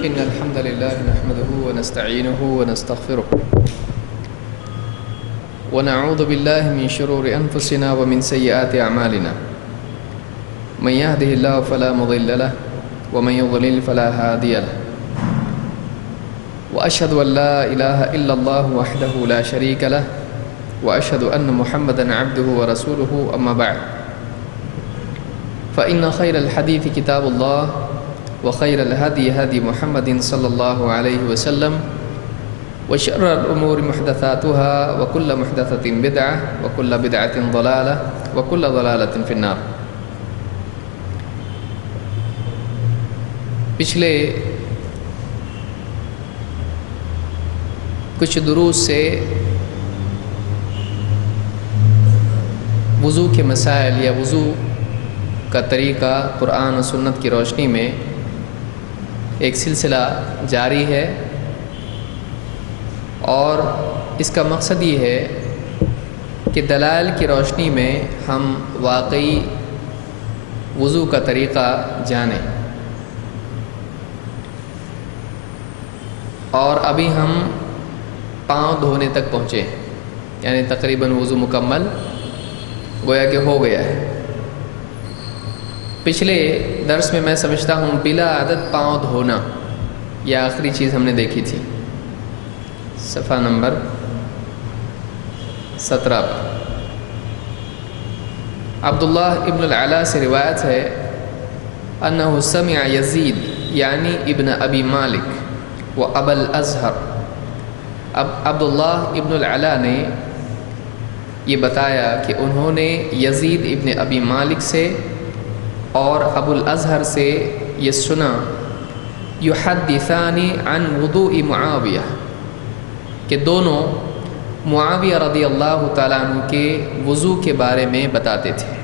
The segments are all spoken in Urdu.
إن الحمد لله نحمده ونستعينه ونستغفره ونعوذ بالله من شرور أنفسنا ومن سيئات أعمالنا من يهده الله فلا مضل له ومن يضلل فلا هادي له وأشهد أن لا إله إلا الله وحده لا شريك له وأشهد أن محمدًا عبده ورسوله أما بعد فإن خير الحديث كتاب الله وخير الهدي هدي محمد صلى الله عليه وسلم وشر الأمور محدثاتها وكل محدثة بدعة وكل بدعة ضلالة وكل ضلالة في النار۔ پچھلے کچھ دروس سے وضو کے مسائل یا وضو کا طریقہ قرآن و سنت کی روشنی میں ایک سلسلہ جاری ہے، اور اس کا مقصد یہ ہے کہ دلائل کی روشنی میں ہم واقعی وضو کا طریقہ جانیں۔ اور ابھی ہم پاؤں دھونے تک پہنچے ہیں، یعنی تقریباً وضو مکمل گویا کہ ہو گیا ہے۔ پچھلے درس میں میں سمجھتا ہوں بلا عدد پاؤں دھونا یہ آخری چیز ہم نے دیکھی تھی، صفحہ نمبر 17 پر۔ عبداللہ ابن العلا سے روایت ہے انہ سمع یزید یعنی ابن ابی مالک و ابا الازہر، عبداللہ ابن العلا نے یہ بتایا کہ انہوں نے یزید ابن ابی مالک سے اور ابو الازہر سے یہ سنا یحدثان عن وضوء معاویہ، کہ دونوں معاویہ رضی اللہ تعالیٰ عنہ کے وضو کے بارے میں بتاتے تھے۔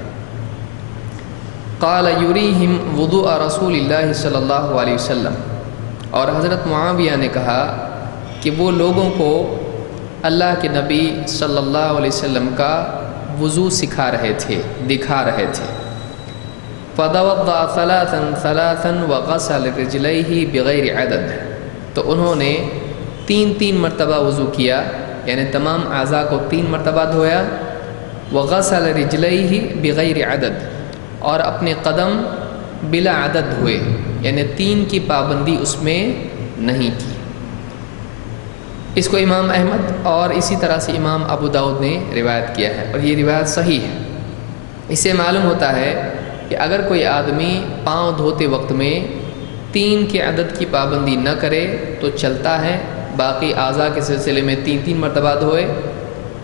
قال یریہم وضوء رسول اللہ صلی اللہ علیہ وسلم، اور حضرت معاویہ نے کہا کہ وہ لوگوں کو اللہ کے نبی صلی اللہ علیہ وسلم کا وضو سکھا رہے تھے، دکھا رہے تھے۔ فَتَوَضَّأَ ثَلَاثًا وَغَسَلَ رِجْلَيْهِ بِغَيْرِ عَدَدٍ، تو انہوں نے تین مرتبہ وضو کیا، یعنی تمام اعضاء کو 3 مرتبہ دھویا۔ وَغَسَلَ رِجْلَيْهِ بِغَيْرِ عَدَدٍ، اور اپنے قدم بلا عدد دھوئے، یعنی 3 کی پابندی اس میں نہیں کی۔ اس کو امام احمد اور اسی طرح سے امام ابو داؤد نے روایت کیا ہے، اور یہ روایت صحیح ہے۔ اس سے معلوم ہوتا ہے کہ اگر کوئی آدمی پاؤں دھوتے وقت میں 3 کے عدد کی پابندی نہ کرے تو چلتا ہے، باقی اعضاء کے سلسلے میں 3 مرتبہ دھوئے،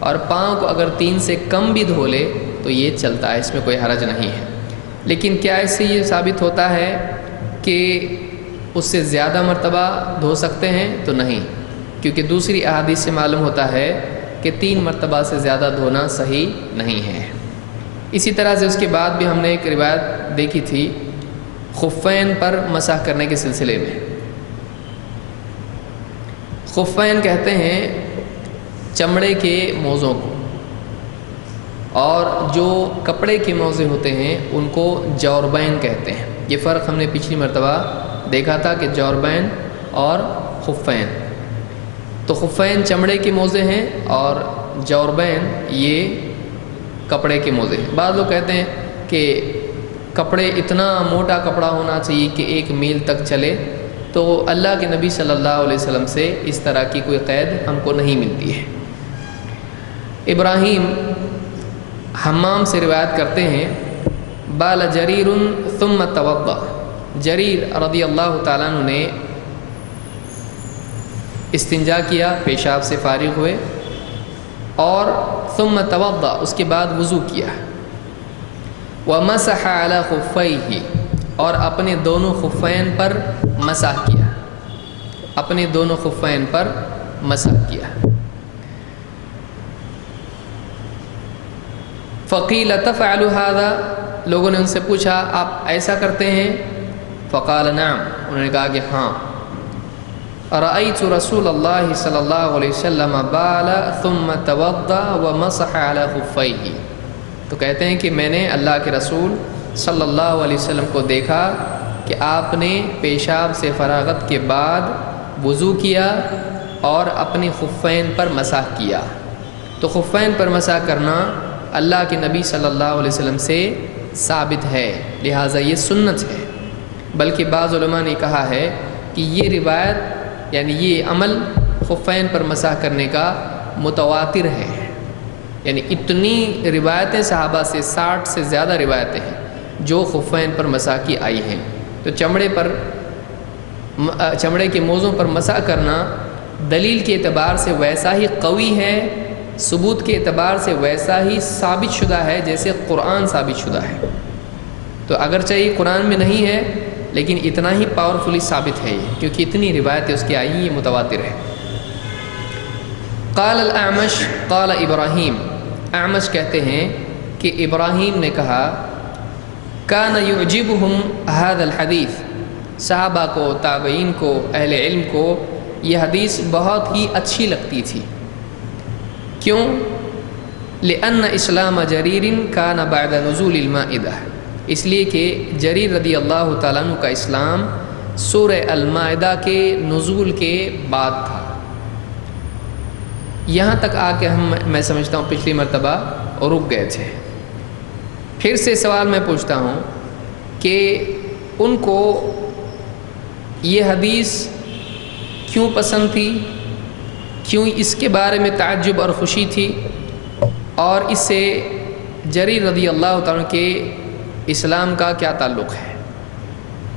اور پاؤں کو اگر 3 سے کم بھی دھو لے تو یہ چلتا ہے، اس میں کوئی حرج نہیں ہے۔ لیکن کیا اس سے یہ ثابت ہوتا ہے کہ اس سے زیادہ مرتبہ دھو سکتے ہیں؟ تو نہیں، کیونکہ دوسری احادیث سے معلوم ہوتا ہے کہ 3 مرتبہ سے زیادہ دھونا صحیح نہیں ہے۔ اسی طرح سے اس کے بعد بھی ہم نے ایک روایت دیکھی تھی خفین پر مسح کرنے کے سلسلے میں۔ خفین کہتے ہیں چمڑے کے موزوں کو، اور جو کپڑے کے موزے ہوتے ہیں ان کو جوربین کہتے ہیں۔ یہ فرق ہم نے پچھلی مرتبہ دیکھا تھا کہ جوربین اور خفین۔ تو خفین چمڑے کے موزے ہیں اور جوربین یہ کپڑے کے موزے ہیں۔ بعض لوگ کہتے ہیں کہ کپڑے اتنا موٹا کپڑا ہونا چاہیے کہ 1 میل تک چلے، تو اللہ کے نبی صلی اللہ علیہ وسلم سے اس طرح کی کوئی قید ہم کو نہیں ملتی ہے۔ ابراہیم حمام سے روایت کرتے ہیں بال جریر ثم توضأ، جریر رضی اللہ تعالیٰ عنہ نے استنجا کیا، پیشاب سے فارغ ہوئے، اور ثم توضأ، اس کے بعد وضو کیا۔ ومسح على خفیہ، اور اپنے دونوں خفین پر مسح کیا، اپنے دونوں خفین پر مسح کیا۔ فقیل تفعل هذا، لوگوں نے ان سے پوچھا آپ ایسا کرتے ہیں؟ فقال نعم، انہوں نے کہا کہ ہاں۔ رأيت رسول اللہ صلی اللہ علیہ وسلم بال ثم توضأ ومسح على خفیہ، تو کہتے ہیں کہ میں نے اللہ کے رسول صلی اللہ علیہ وسلم کو دیکھا کہ آپ نے پیشاب سے فراغت کے بعد وضو کیا اور اپنے خفین پر مسح کیا۔ تو خفین پر مسح کرنا اللہ کے نبی صلی اللہ علیہ وسلم سے ثابت ہے، لہٰذا یہ سنت ہے۔ بلکہ بعض علماء نے کہا ہے کہ یہ روایت یعنی یہ عمل خفین پر مسح کرنے کا متواتر ہے، یعنی اتنی روایتیں صحابہ سے 60 سے زیادہ روایتیں ہیں جو خفین پر مسح کی آئی ہیں۔ تو چمڑے کے موزوں پر مسح کرنا دلیل کے اعتبار سے ویسا ہی قوی ہے، ثبوت کے اعتبار سے ویسا ہی ثابت شدہ ہے جیسے قرآن ثابت شدہ ہے۔ تو اگرچہ یہ قرآن میں نہیں ہے لیکن اتنا ہی پاورفلی ثابت ہے یہ، کیونکہ اتنی روایتیں اس کی آئی ہیں، یہ متواتر ہے۔ قال الاعمش قال ابراہیم، اعمش کہتے ہیں کہ ابراہیم نے کہا کان یعجبہم ھذا الحدیث، صحابہ کو، تابعین کو، اہل علم کو یہ حدیث بہت ہی اچھی لگتی تھی۔ کیوں؟ لأن اسلام جریر کان بعد نزول المائدہ، اس لیے کہ جریر رضی اللہ تعالیٰ عنہ کا اسلام سورہ المائدہ کے نزول کے بعد تھا۔ یہاں تک آ کے میں سمجھتا ہوں پچھلی مرتبہ رک گئے تھے۔ پھر سے سوال میں پوچھتا ہوں کہ ان کو یہ حدیث کیوں پسند تھی، کیوں اس کے بارے میں تعجب اور خوشی تھی، اور اس سے جریر رضی اللہ تعالیٰ کے اسلام کا کیا تعلق ہے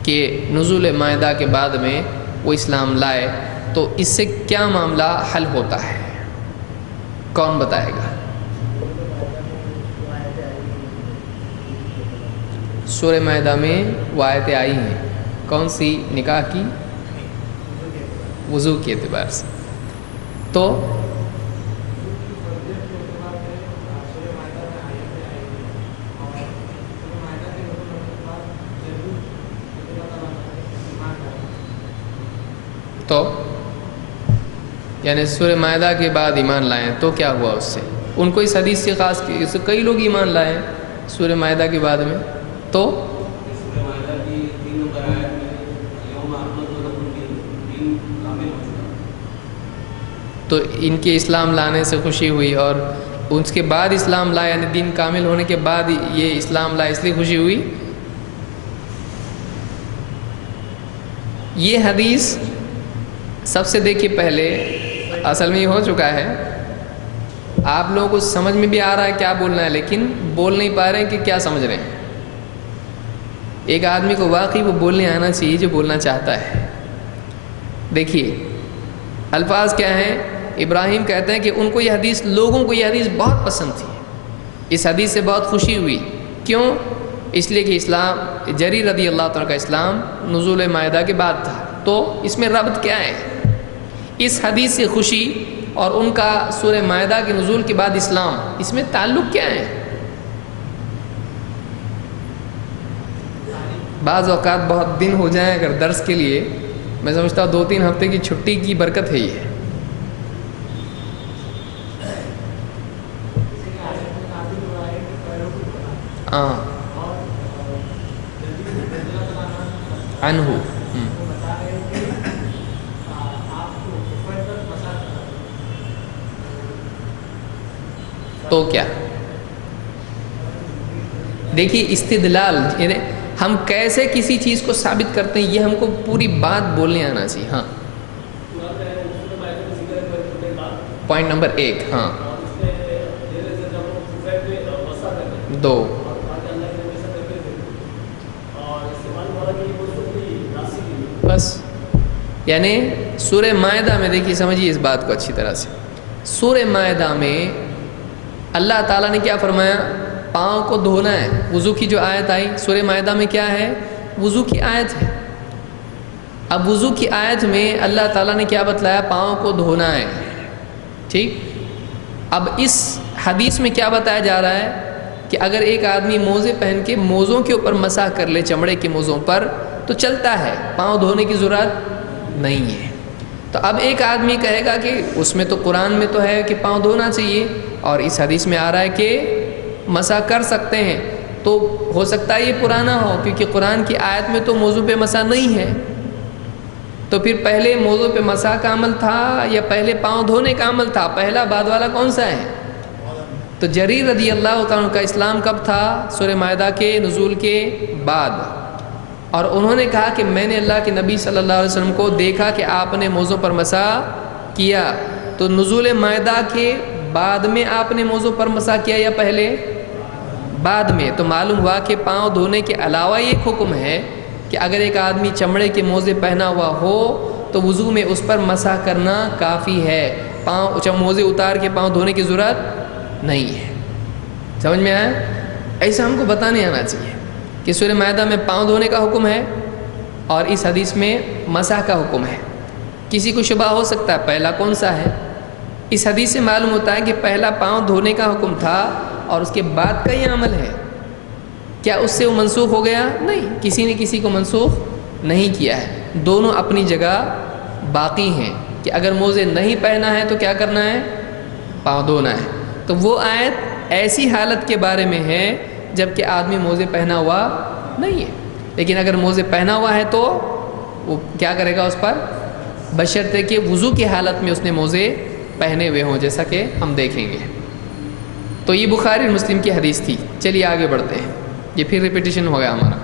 کہ نزول مائدہ کے بعد میں وہ اسلام لائے، تو اس سے کیا معاملہ حل ہوتا ہے؟ کون بتائے گا؟ سورہ مائدہ میں وہ آیتیں آئی ہیں، کون سی؟ نکاح کی، وضو کے اعتبار سے۔ تو یعنی سورہ مائدہ کے بعد ایمان لائیں تو کیا ہوا اس سے؟ ان کو اس حدیث سے خاص اس سے کئی لوگ ایمان لائے سورہ مائدہ کے بعد میں، تو ان کے اسلام لانے سے خوشی ہوئی، اور اس کے بعد اسلام لائے یعنی دین کامل ہونے کے بعد یہ اسلام لائے، اس لیے خوشی ہوئی۔ یہ حدیث سب سے دیکھیے پہلے اصل میں یہ ہو چکا ہے، آپ لوگوں کو سمجھ میں بھی آ رہا ہے کیا بولنا ہے، لیکن بول نہیں پا رہے ہیں کہ کیا سمجھ رہے ہیں۔ ایک آدمی کو واقعی وہ بولنے آنا چاہیے جو بولنا چاہتا ہے۔ دیکھیے الفاظ کیا ہیں، ابراہیم کہتے ہیں کہ ان کو یہ حدیث، لوگوں کو یہ حدیث بہت پسند تھی، اس حدیث سے بہت خوشی ہوئی۔ کیوں؟ اس لیے کہ اسلام جریر رضی اللہ تعالیٰ کا اسلام نزول مائدہ کے بعد تھا۔ تو اس میں ربط کیا ہے؟ اس حدیث سے خوشی اور ان کا سورہ مائدہ کے نزول کے بعد اسلام، اس میں تعلق کیا ہے؟ بعض اوقات بہت دن ہو جائیں اگر درس کے لیے، میں سمجھتا ہوں 2-3 ہفتے کی چھٹی کی برکت ہے یہ۔ عنہ تو کیا؟ دیکھیے استدلال، یعنی ہم کیسے کسی چیز کو ثابت کرتے ہیں یہ ہم کو پوری بات بولنے آنا چاہیے۔ ہاں پوائنٹ نمبر 1، ہاں 2، بس یعنی سورہ مائدہ میں دیکھیے، سمجھیے اس بات کو اچھی طرح سے، سورہ مائدہ میں اللہ تعالیٰ نے کیا فرمایا؟ پاؤں کو دھونا ہے۔ وضو کی جو آیت آئی سورہ مائدہ میں کیا ہے؟ وضو کی آیت ہے۔ اب وضو کی آیت میں اللہ تعالیٰ نے کیا بتلایا؟ پاؤں کو دھونا ہے، ٹھیک۔ اب اس حدیث میں کیا بتایا جا رہا ہے کہ اگر ایک آدمی موزے پہن کے موزوں کے اوپر مسح کر لے، چمڑے کے موزوں پر، تو چلتا ہے، پاؤں دھونے کی ضرورت نہیں ہے۔ تو اب ایک آدمی کہے گا کہ اس میں تو قرآن میں تو ہے کہ پاؤں دھونا چاہیے، اور اس حدیث میں آ رہا ہے کہ مسح کر سکتے ہیں، تو ہو سکتا ہے یہ پرانا ہو، کیونکہ قرآن کی آیت میں تو موضوع پہ مسح نہیں ہے، تو پھر پہلے موضوع پہ مسح کا عمل تھا یا پہلے پاؤں دھونے کا عمل تھا؟ پہلا بعد والا کون سا ہے؟ تو جریر رضی اللہ تعالیٰ کا اسلام کب تھا؟ سورہ مائدہ کے نزول کے بعد، اور انہوں نے کہا کہ میں نے اللہ کے نبی صلی اللہ علیہ وسلم کو دیکھا کہ آپ نے موضوع پر مسح کیا۔ تو نزول مائدہ کے بعد میں آپ نے موضوع پر مسح کیا یا پہلے؟ بعد میں۔ تو معلوم ہوا کہ پاؤں دھونے کے علاوہ یہ حکم ہے کہ اگر ایک آدمی چمڑے کے موزے پہنا ہوا ہو تو وضو میں اس پر مسح کرنا کافی ہے، موزے اتار کے پاؤں دھونے کی ضرورت نہیں ہے۔ سمجھ میں آیا؟ ایسا ہم کو بتانے آنا چاہیے کہ سورہ مائدہ میں پاؤں دھونے کا حکم ہے اور اس حدیث میں مسح کا حکم ہے۔ کسی کو شبہ ہو سکتا ہے پہلا کون سا ہے؟ اس حدیث سے معلوم ہوتا ہے کہ پہلا پاؤں دھونے کا حکم تھا اور اس کے بعد کا یہ عمل ہے۔ کیا اس سے وہ منسوخ ہو گیا؟ نہیں، کسی نے کسی کو منسوخ نہیں کیا ہے، دونوں اپنی جگہ باقی ہیں کہ اگر موزے نہیں پہنا ہے تو کیا کرنا ہے؟ پاؤں دھونا ہے۔ تو وہ آیت ایسی حالت کے بارے میں ہے جب کہ آدمی موزے پہنا ہوا نہیں ہے، لیکن اگر موزے پہنا ہوا ہے تو وہ کیا کرے گا اس پر؟ بشرطے کہ وضو کی حالت میں اس نے موزے پہنے ہوئے ہوں، جیسا کہ ہم دیکھیں گے۔ تو یہ بخاری اور مسلم کی حدیث تھی۔ چلیے آگے بڑھتے ہیں، یہ پھر ریپیٹیشن ہو گیا ہمارا۔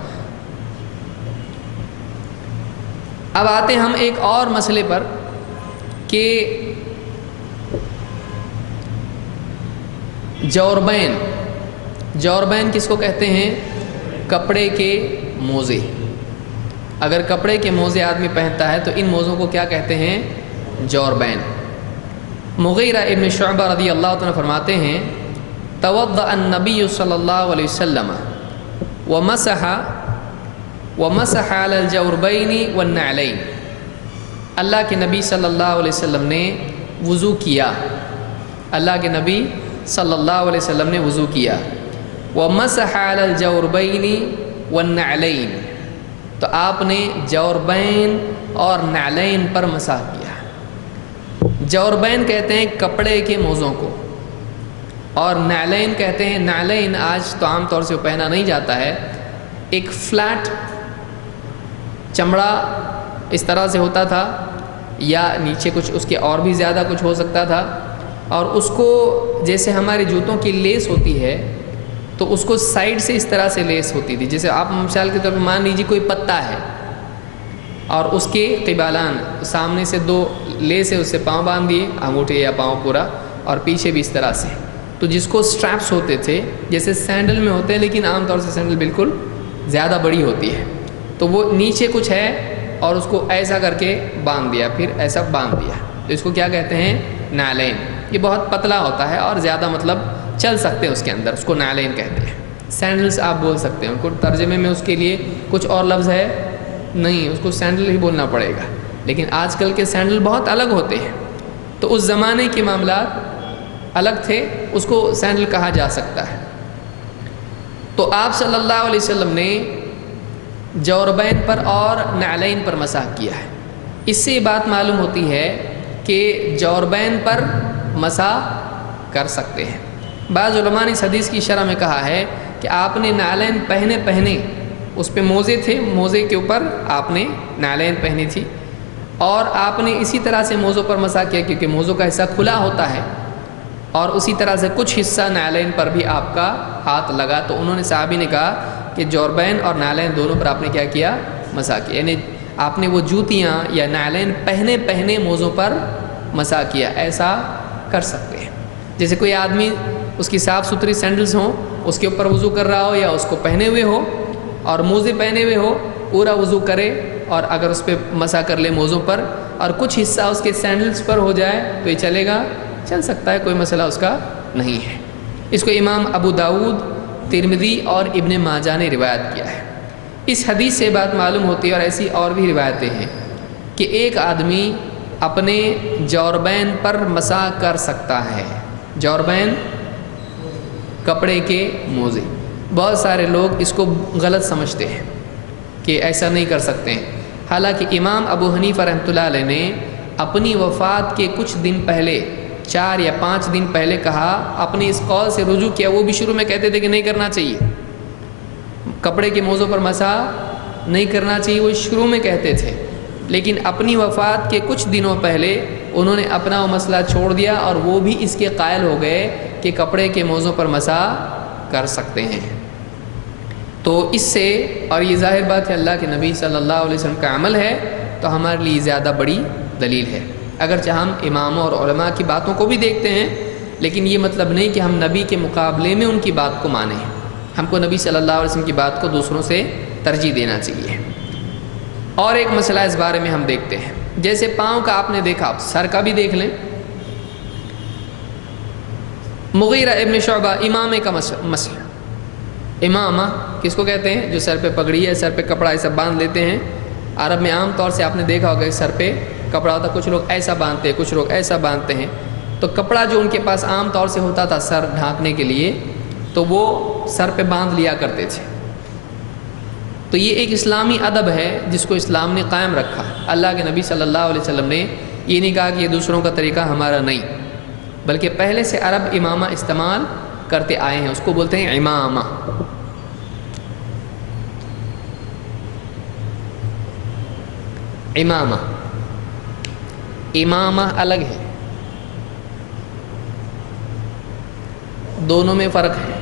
اب آتے ہم ایک اور مسئلے پر کہ جوربین کس کو کہتے ہیں؟ کپڑے کے موزے۔ اگر کپڑے کے موزے آدمی پہنتا ہے تو ان موزوں کو کیا کہتے ہیں؟ جوربین۔ مغیرہ ابن شعبہ رضی اللہ عنہ فرماتے ہیں توضأ النبی صلی اللہ علیہ وسلم ومسح علی الجوربین والنعلین۔ اللہ کے نبی صلی اللہ علیہ وسلم نے وضو کیا، اللہ کے نبی صلی اللہ علیہ وسلم نے وضو کیا، ومسح علی الجوربین والنعلین، تو آپ نے جوربین اور نعلین پر مسح کیا۔ جوربین کہتے ہیں کپڑے کے موزوں کو، اور نعلین کہتے ہیں، نعلین آج تو عام طور سے پہنا نہیں جاتا ہے، ایک فلیٹ چمڑا اس طرح سے ہوتا تھا یا نیچے کچھ اس کے اور بھی زیادہ کچھ ہو سکتا تھا، اور اس کو جیسے ہمارے جوتوں کی لیس ہوتی ہے تو اس کو سائڈ سے اس طرح سے لیس ہوتی تھی، جیسے آپ مثال کے طور پر مان لیجیے کوئی پتا ہے اور اس کے قبالان سامنے سے دو لیس ہے، اس سے پاؤں باندھ دیے، انگوٹھے یا پاؤں پورا، اور پیچھے بھی اس طرح سے، تو جس کو سٹریپس ہوتے تھے جیسے سینڈل میں ہوتے ہیں، لیکن عام طور سے سینڈل بالکل زیادہ بڑی ہوتی ہے، تو وہ نیچے کچھ ہے اور اس کو ایسا کر کے باندھ دیا، پھر ایسا باندھ دیا، تو اس کو کیا کہتے ہیں؟ نعلین۔ یہ بہت پتلا ہوتا ہے اور زیادہ مطلب چل سکتے ہیں اس کے اندر، اس کو نعلین کہتے ہیں۔ سینڈلز آپ بول سکتے ہیں، ان کو ترجمے میں اس کے لیے کچھ اور لفظ ہے نہیں، اس کو سینڈل ہی بولنا پڑے گا، لیکن آج کل کے سینڈل بہت الگ ہوتے ہیں، تو اس زمانے کے معاملات الگ تھے، اس کو سینڈل کہا جا سکتا ہے۔ تو آپ صلی اللہ علیہ وسلم نے جوربین پر اور نعلین پر مسح کیا ہے۔ اس سے یہ بات معلوم ہوتی ہے کہ جوربین پر مسح کر سکتے ہیں۔ بعض علماء نے اس حدیث کی شرح میں کہا ہے کہ آپ نے نعلین پہنے اس پہ موزے تھے، موزے کے اوپر آپ نے نعلین پہنی تھی، اور آپ نے اسی طرح سے موزوں پر مسح کیا کیونکہ موزوں کا حصہ کھلا ہوتا ہے، اور اسی طرح سے کچھ حصہ نعلین پر بھی آپ کا ہاتھ لگا، تو انہوں نے صحابی نے کہا کہ جوربین اور نعلین دونوں پر آپ نے کیا کیا؟ مسح کیا، یعنی آپ نے وہ جوتیاں یا نعلین پہنے موزوں پر مسح کیا۔ ایسا کر سکتے ہیں، جیسے کوئی آدمی اس کی صاف ستھری سینڈلز ہوں، اس کے اوپر وضو کر رہا ہو یا اس کو پہنے ہوئے ہو اور موزے پہنے ہوئے ہو، پورا وضو کرے اور اگر اس پہ مسح کر لے موزوں پر اور کچھ حصہ اس کے سینڈلز پر ہو جائے تو یہ چلے گا؟ چل سکتا ہے، کوئی مسئلہ اس کا نہیں ہے۔ اس کو امام ابو داؤد، ترمذی اور ابن ماجہ نے روایت کیا ہے۔ اس حدیث سے بات معلوم ہوتی ہے، اور ایسی اور بھی روایتیں ہیں کہ ایک آدمی اپنے جوربین پر مسح کر سکتا ہے۔ جوربین کپڑے کے موزے، بہت سارے لوگ اس کو غلط سمجھتے ہیں کہ ایسا نہیں کر سکتے ہیں، حالانکہ امام ابو حنیفہ رحمۃ اللہ علیہ نے اپنی وفات کے کچھ دن پہلے 4 یا 5 دن پہلے کہا، اپنے اس قول سے رجوع کیا۔ وہ بھی شروع میں کہتے تھے کہ نہیں کرنا چاہیے، کپڑے کے موضوع پر مسح نہیں کرنا چاہیے وہ شروع میں کہتے تھے، لیکن اپنی وفات کے کچھ دنوں پہلے انہوں نے اپنا وہ مسئلہ چھوڑ دیا اور وہ بھی اس کے قائل ہو گئے کہ کپڑے کے موضوع پر مسح کر سکتے ہیں۔ تو اس سے، اور یہ ظاہر بات ہے اللہ کے نبی صلی اللہ علیہ وسلم کا عمل ہے، تو ہمارے لیے زیادہ بڑی دلیل ہے۔ اگرچہ ہم اماموں اور علماء کی باتوں کو بھی دیکھتے ہیں، لیکن یہ مطلب نہیں کہ ہم نبی کے مقابلے میں ان کی بات کو مانیں۔ ہم کو نبی صلی اللہ علیہ وسلم کی بات کو دوسروں سے ترجیح دینا چاہیے۔ اور ایک مسئلہ اس بارے میں ہم دیکھتے ہیں، جیسے پاؤں کا آپ نے دیکھا، آپ سر کا بھی دیکھ لیں۔ مغیرہ ابن شعبہ امامے کا مسئلہ، امامہ کس کو کہتے ہیں؟ جو سر پہ پگڑی ہے، سر پہ کپڑا ایسا باندھ لیتے ہیں۔ عرب میں عام طور سے آپ نے دیکھا ہوگا کہ سر پہ کپڑا ہوتا، کچھ لوگ ایسا باندھتے ہیں، کچھ لوگ ایسا باندھتے ہیں۔ تو کپڑا جو ان کے پاس عام طور سے ہوتا تھا سر ڈھانکنے کے لیے، تو وہ سر پہ باندھ لیا کرتے تھے۔ تو یہ ایک اسلامی ادب ہے جس کو اسلام نے قائم رکھا۔ اللہ کے نبی صلی اللہ علیہ وسلم نے یہ نہیں کہا کہ یہ دوسروں کا طریقہ ہمارا نہیں، بلکہ پہلے سے عرب امامہ استعمال کرتے آئے ہیں، اس کو بولتے ہیں امامہ۔ امامہ امامہ الگ ہے، دونوں میں فرق ہے۔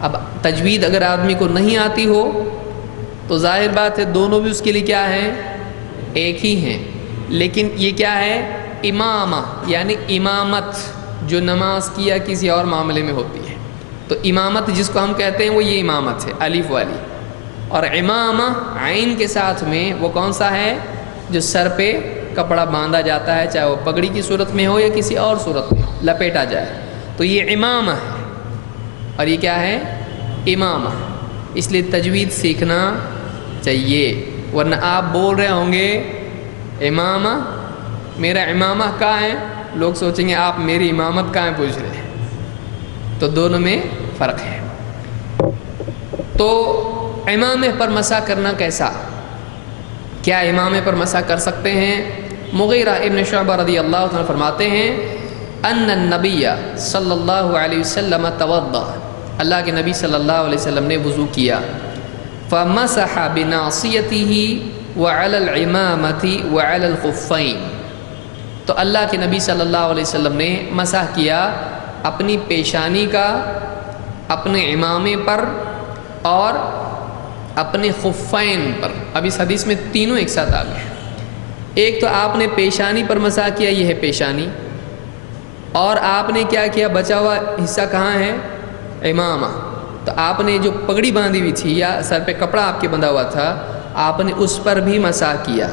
اب تجوید اگر آدمی کو نہیں آتی ہو تو ظاہر بات ہے دونوں بھی اس کے لیے کیا ہے؟ ایک ہی ہیں، لیکن یہ کیا ہے؟ امامہ یعنی امامت، جو نماز کی یا کسی اور معاملے میں ہوتی ہے۔ تو امامت جس کو ہم کہتے ہیں وہ یہ امامت ہے، الف والی۔ اور امامہ عین کے ساتھ میں وہ کون سا ہے؟ جو سر پہ کپڑا باندھا جاتا ہے، چاہے وہ پگڑی کی صورت میں ہو یا کسی اور صورت میں لپیٹا جائے، تو یہ امامہ ہے۔ اور یہ کیا ہے؟ امامہ۔ اس لیے تجوید سیکھنا چاہیے، ورنہ آپ بول رہے ہوں گے امامہ، میرا امامہ کہاں ہے؟ لوگ سوچیں گے آپ میری امامت کہاں ہے پوچھ رہے ہیں۔ تو دونوں میں فرق ہے۔ تو امامے پر مسح کرنا کیسا؟ کیا امامے پر مسح کر سکتے ہیں؟ مغیرہ ابن شعبہ رضی اللہ عنہ فرماتے ہیں ان النبی صلی اللہ علیہ وسلم توضأ، اللہ کے نبی صلی اللہ علیہ وسلم نے وضو کیا، فمسح بناصیتہ وعلی العمامۃ وعلی الخفین، تو اللہ کے نبی صلی اللہ علیہ وسلم نے مسح کیا اپنی پیشانی کا، اپنے عمامے پر اور اپنے خفین پر۔ اب اس حدیث میں تینوں ایک ساتھ آ گئے۔ ایک تو آپ نے پیشانی پر مسح کیا، یہ ہے پیشانی، اور آپ نے کیا کیا؟ بچا ہوا حصہ کہاں ہے؟ امامہ۔ تو آپ نے جو پگڑی باندھی ہوئی تھی یا سر پہ کپڑا آپ کے بندھا ہوا تھا، آپ نے اس پر بھی مسح کیا،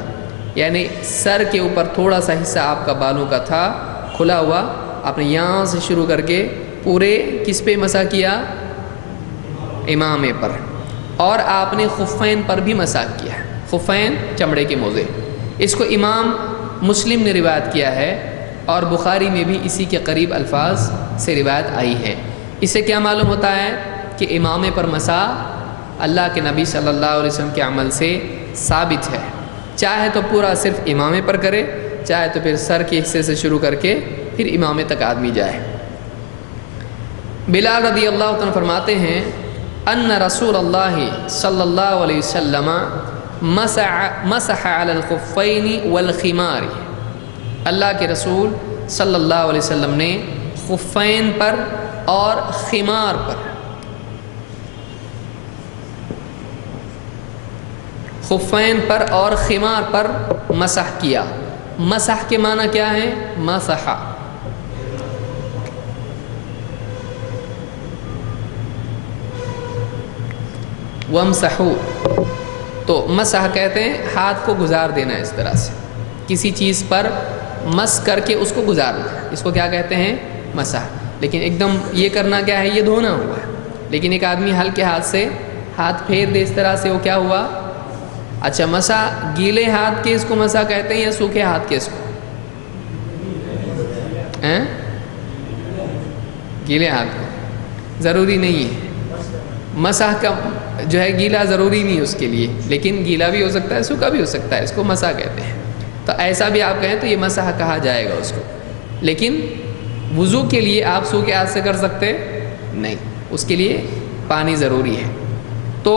یعنی سر کے اوپر تھوڑا سا حصہ آپ کا بالوں کا تھا کھلا ہوا، آپ نے یہاں سے شروع کر کے پورے کس پہ مسح کیا؟ امامے پر۔ اور آپ نے خفین پر بھی مسح کیا، خفین چمڑے کے موزے۔ اس کو امام مسلم نے روایت کیا ہے، اور بخاری میں بھی اسی کے قریب الفاظ سے روایت آئی ہے۔ اس سے کیا معلوم ہوتا ہے کہ امامے پر مسح اللہ کے نبی صلی اللہ علیہ وسلم کے عمل سے ثابت ہے۔ چاہے تو پورا صرف امامے پر کرے، چاہے تو پھر سر کے حصے سے شروع کر کے پھر امامے تک آدمی جائے۔ بلال رضی اللہ عنہ فرماتے ہیں ان رسول اللہ صلی اللہ علیہ وسلم مسح علی الخفین والخمار، اللہ کے رسول صلی اللہ علیہ وسلم نے خفین پر اور خمار پر، خفین پر اور خمار پر مسح کیا۔ مسح کے معنی کیا ہے؟ مسح، وَامْسَحُوا، تو مسح کہتے ہیں ہاتھ کو گزار دینا، اس طرح سے کسی چیز پر مس کر کے اس کو گزارنا، اس کو کیا کہتے ہیں؟ مسح۔ لیکن ایک دم یہ کرنا کیا ہے؟ یہ دھونا ہوا ہے۔ لیکن ایک آدمی ہلکے ہاتھ سے ہاتھ پھیر دے اس طرح سے، وہ کیا ہوا؟ اچھا، مسح گیلے ہاتھ کے اس کو مسح کہتے ہیں یا سوکھے ہاتھ کے اس کو؟ گیلے ہاتھ کو ضروری نہیں ہے، مسح کا جو ہے گیلا ضروری نہیں ہے اس کے لیے، لیکن گیلا بھی ہو سکتا ہے، سوکھا بھی ہو سکتا ہے، اس کو مسح کہتے ہیں۔ تو ایسا بھی آپ کہیں تو یہ مسح کہا جائے گا اس کو، لیکن وضو کے لیے آپ سوکھے ہاتھ سے کر سکتے نہیں، اس کے لیے پانی ضروری ہے۔ تو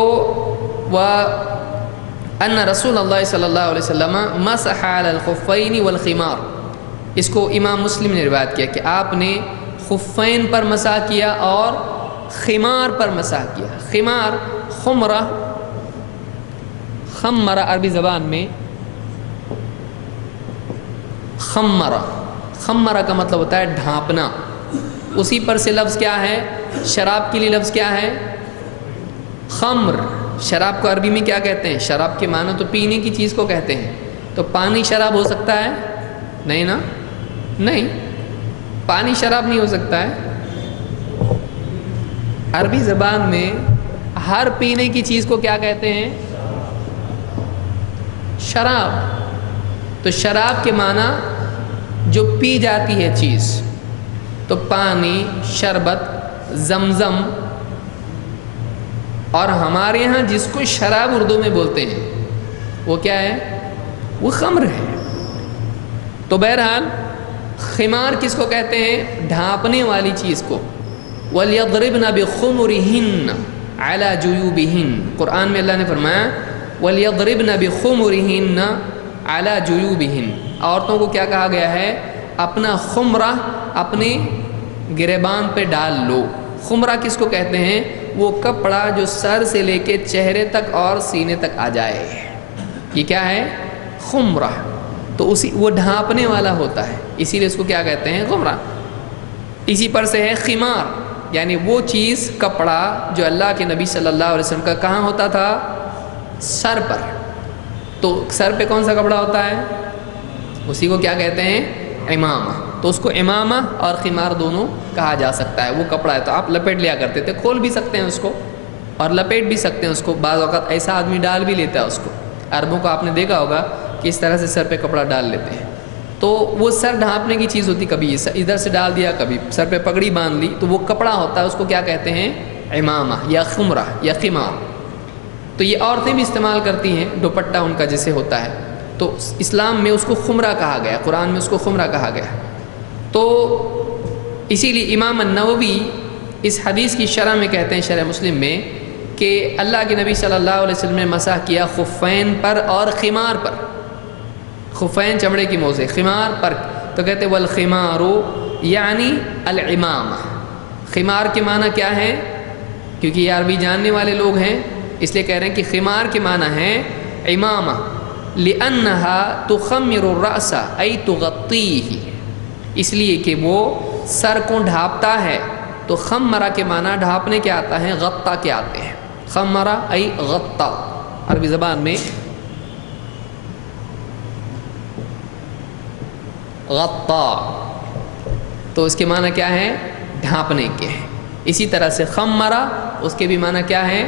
ان رسول اللہ صلی اللہ علیہ وسلم مسح علی الخفین والخمار، اس کو امام مسلم نے روایت کیا کہ آپ نے خفین پر مسح کیا اور خمار پر مسح کیا۔ خمار خمرہ، خمرہ عربی زبان میں خمرہ، خمرہ کا مطلب ہوتا ہے ڈھانپنا، اسی پر سے لفظ کیا ہے، شراب کے لیے لفظ کیا ہے، خمر۔ شراب کو عربی میں کیا کہتے ہیں؟ شراب کے معنی تو پینے کی چیز کو کہتے ہیں، تو پانی شراب ہو سکتا ہے؟ نہیں نا، نہیں، پانی شراب نہیں ہو سکتا ہے۔ عربی زبان میں ہر پینے کی چیز کو کیا کہتے ہیں؟ شراب۔ تو شراب کے معنی جو پی جاتی ہے چیز، تو پانی، شربت، زمزم، اور ہمارے یہاں جس کو شراب اردو میں بولتے ہیں وہ کیا ہے؟ وہ خمر ہے۔ تو بہرحال خمار کس کو کہتے ہیں؟ ڈھانپنے والی چیز کو۔ وَلْيَضْرِبْنَ بِخُمُرِهِنَّ عَلَى جُيُوبِهِنَّ، قرآن میں اللہ نے فرمایا وَلْيَضْرِبْنَ بِخُمُرِهِنَّ عَلَى جُيُوبِهِنَّ، عورتوں کو کیا کہا گیا ہے؟ اپنا خمرہ اپنے گریبان پہ ڈال لو۔ خمرہ کس کو کہتے ہیں؟ وہ کپڑا جو سر سے لے کے چہرے تک اور سینے تک آ جائے، یہ کیا ہے؟ خمرہ۔ تو وہ ڈھانپنے والا ہوتا ہے، اسی لیے اس کو کیا کہتے ہیں؟ خمرہ۔ اسی پر سے ہے خمار، یعنی وہ چیز، کپڑا جو اللہ کے نبی صلی اللہ علیہ وسلم کا کہاں ہوتا تھا؟ سر پر۔ تو سر پہ کون سا کپڑا ہوتا ہے؟ اسی کو کیا کہتے ہیں؟ امامہ۔ تو اس کو امامہ اور خمار دونوں کہا جا سکتا ہے۔ وہ کپڑا ہے تو آپ لپیٹ لیا کرتے تھے، کھول بھی سکتے ہیں اس کو اور لپیٹ بھی سکتے ہیں اس کو، بعض اوقات ایسا آدمی ڈال بھی لیتا ہے اس کو۔ عربوں کو آپ نے دیکھا ہوگا کہ اس طرح سے سر پہ کپڑا ڈال لیتے ہیں، تو وہ سر ڈھانپنے کی چیز ہوتی، کبھی ادھر سے ڈال دیا، کبھی سر پہ پگڑی باندھ لی، تو وہ کپڑا ہوتا ہے، اس کو کیا کہتے ہیں؟ امامہ یا خمرہ یا خمار۔ تو یہ عورتیں بھی استعمال کرتی ہیں، دوپٹہ ان کا جیسے ہوتا ہے، تو اسلام میں اس کو خمرہ کہا گیا، قرآن میں اس کو خمرہ کہا گیا۔ تو اسی لیے امام النووی اس حدیث کی شرح میں کہتے ہیں، شرح مسلم میں، کہ اللہ کے نبی صلی اللہ علیہ وسلم نے مسح کیا خفین پر اور خمار پر۔ خفین چمڑے کی موزے، خمار پر، تو کہتے والخمار یعنی العمامہ۔ خمار کے معنی کیا ہے؟ کیونکہ یہ عربی جاننے والے لوگ ہیں، اس لیے کہہ رہے ہیں کہ خمار کے معنی ہے امامہ، لِأَنَّهَا تُخَمِّرُ الرَّأْسَ أَيْ تُغَطِّيهِ، اس لیے کہ وہ سر کو ڈھانپتا ہے۔ تو خمرہ کے معنی ڈھانپنے کے آتا ہے، غطا کے آتے ہیں۔ خمرہ ای غطا، عربی زبان میں غطا، تو اس کے معنی کیا ہے؟ ڈھانپنے کے ہیں۔ اسی طرح سے خمرہ، اس کے بھی معنی کیا ہے؟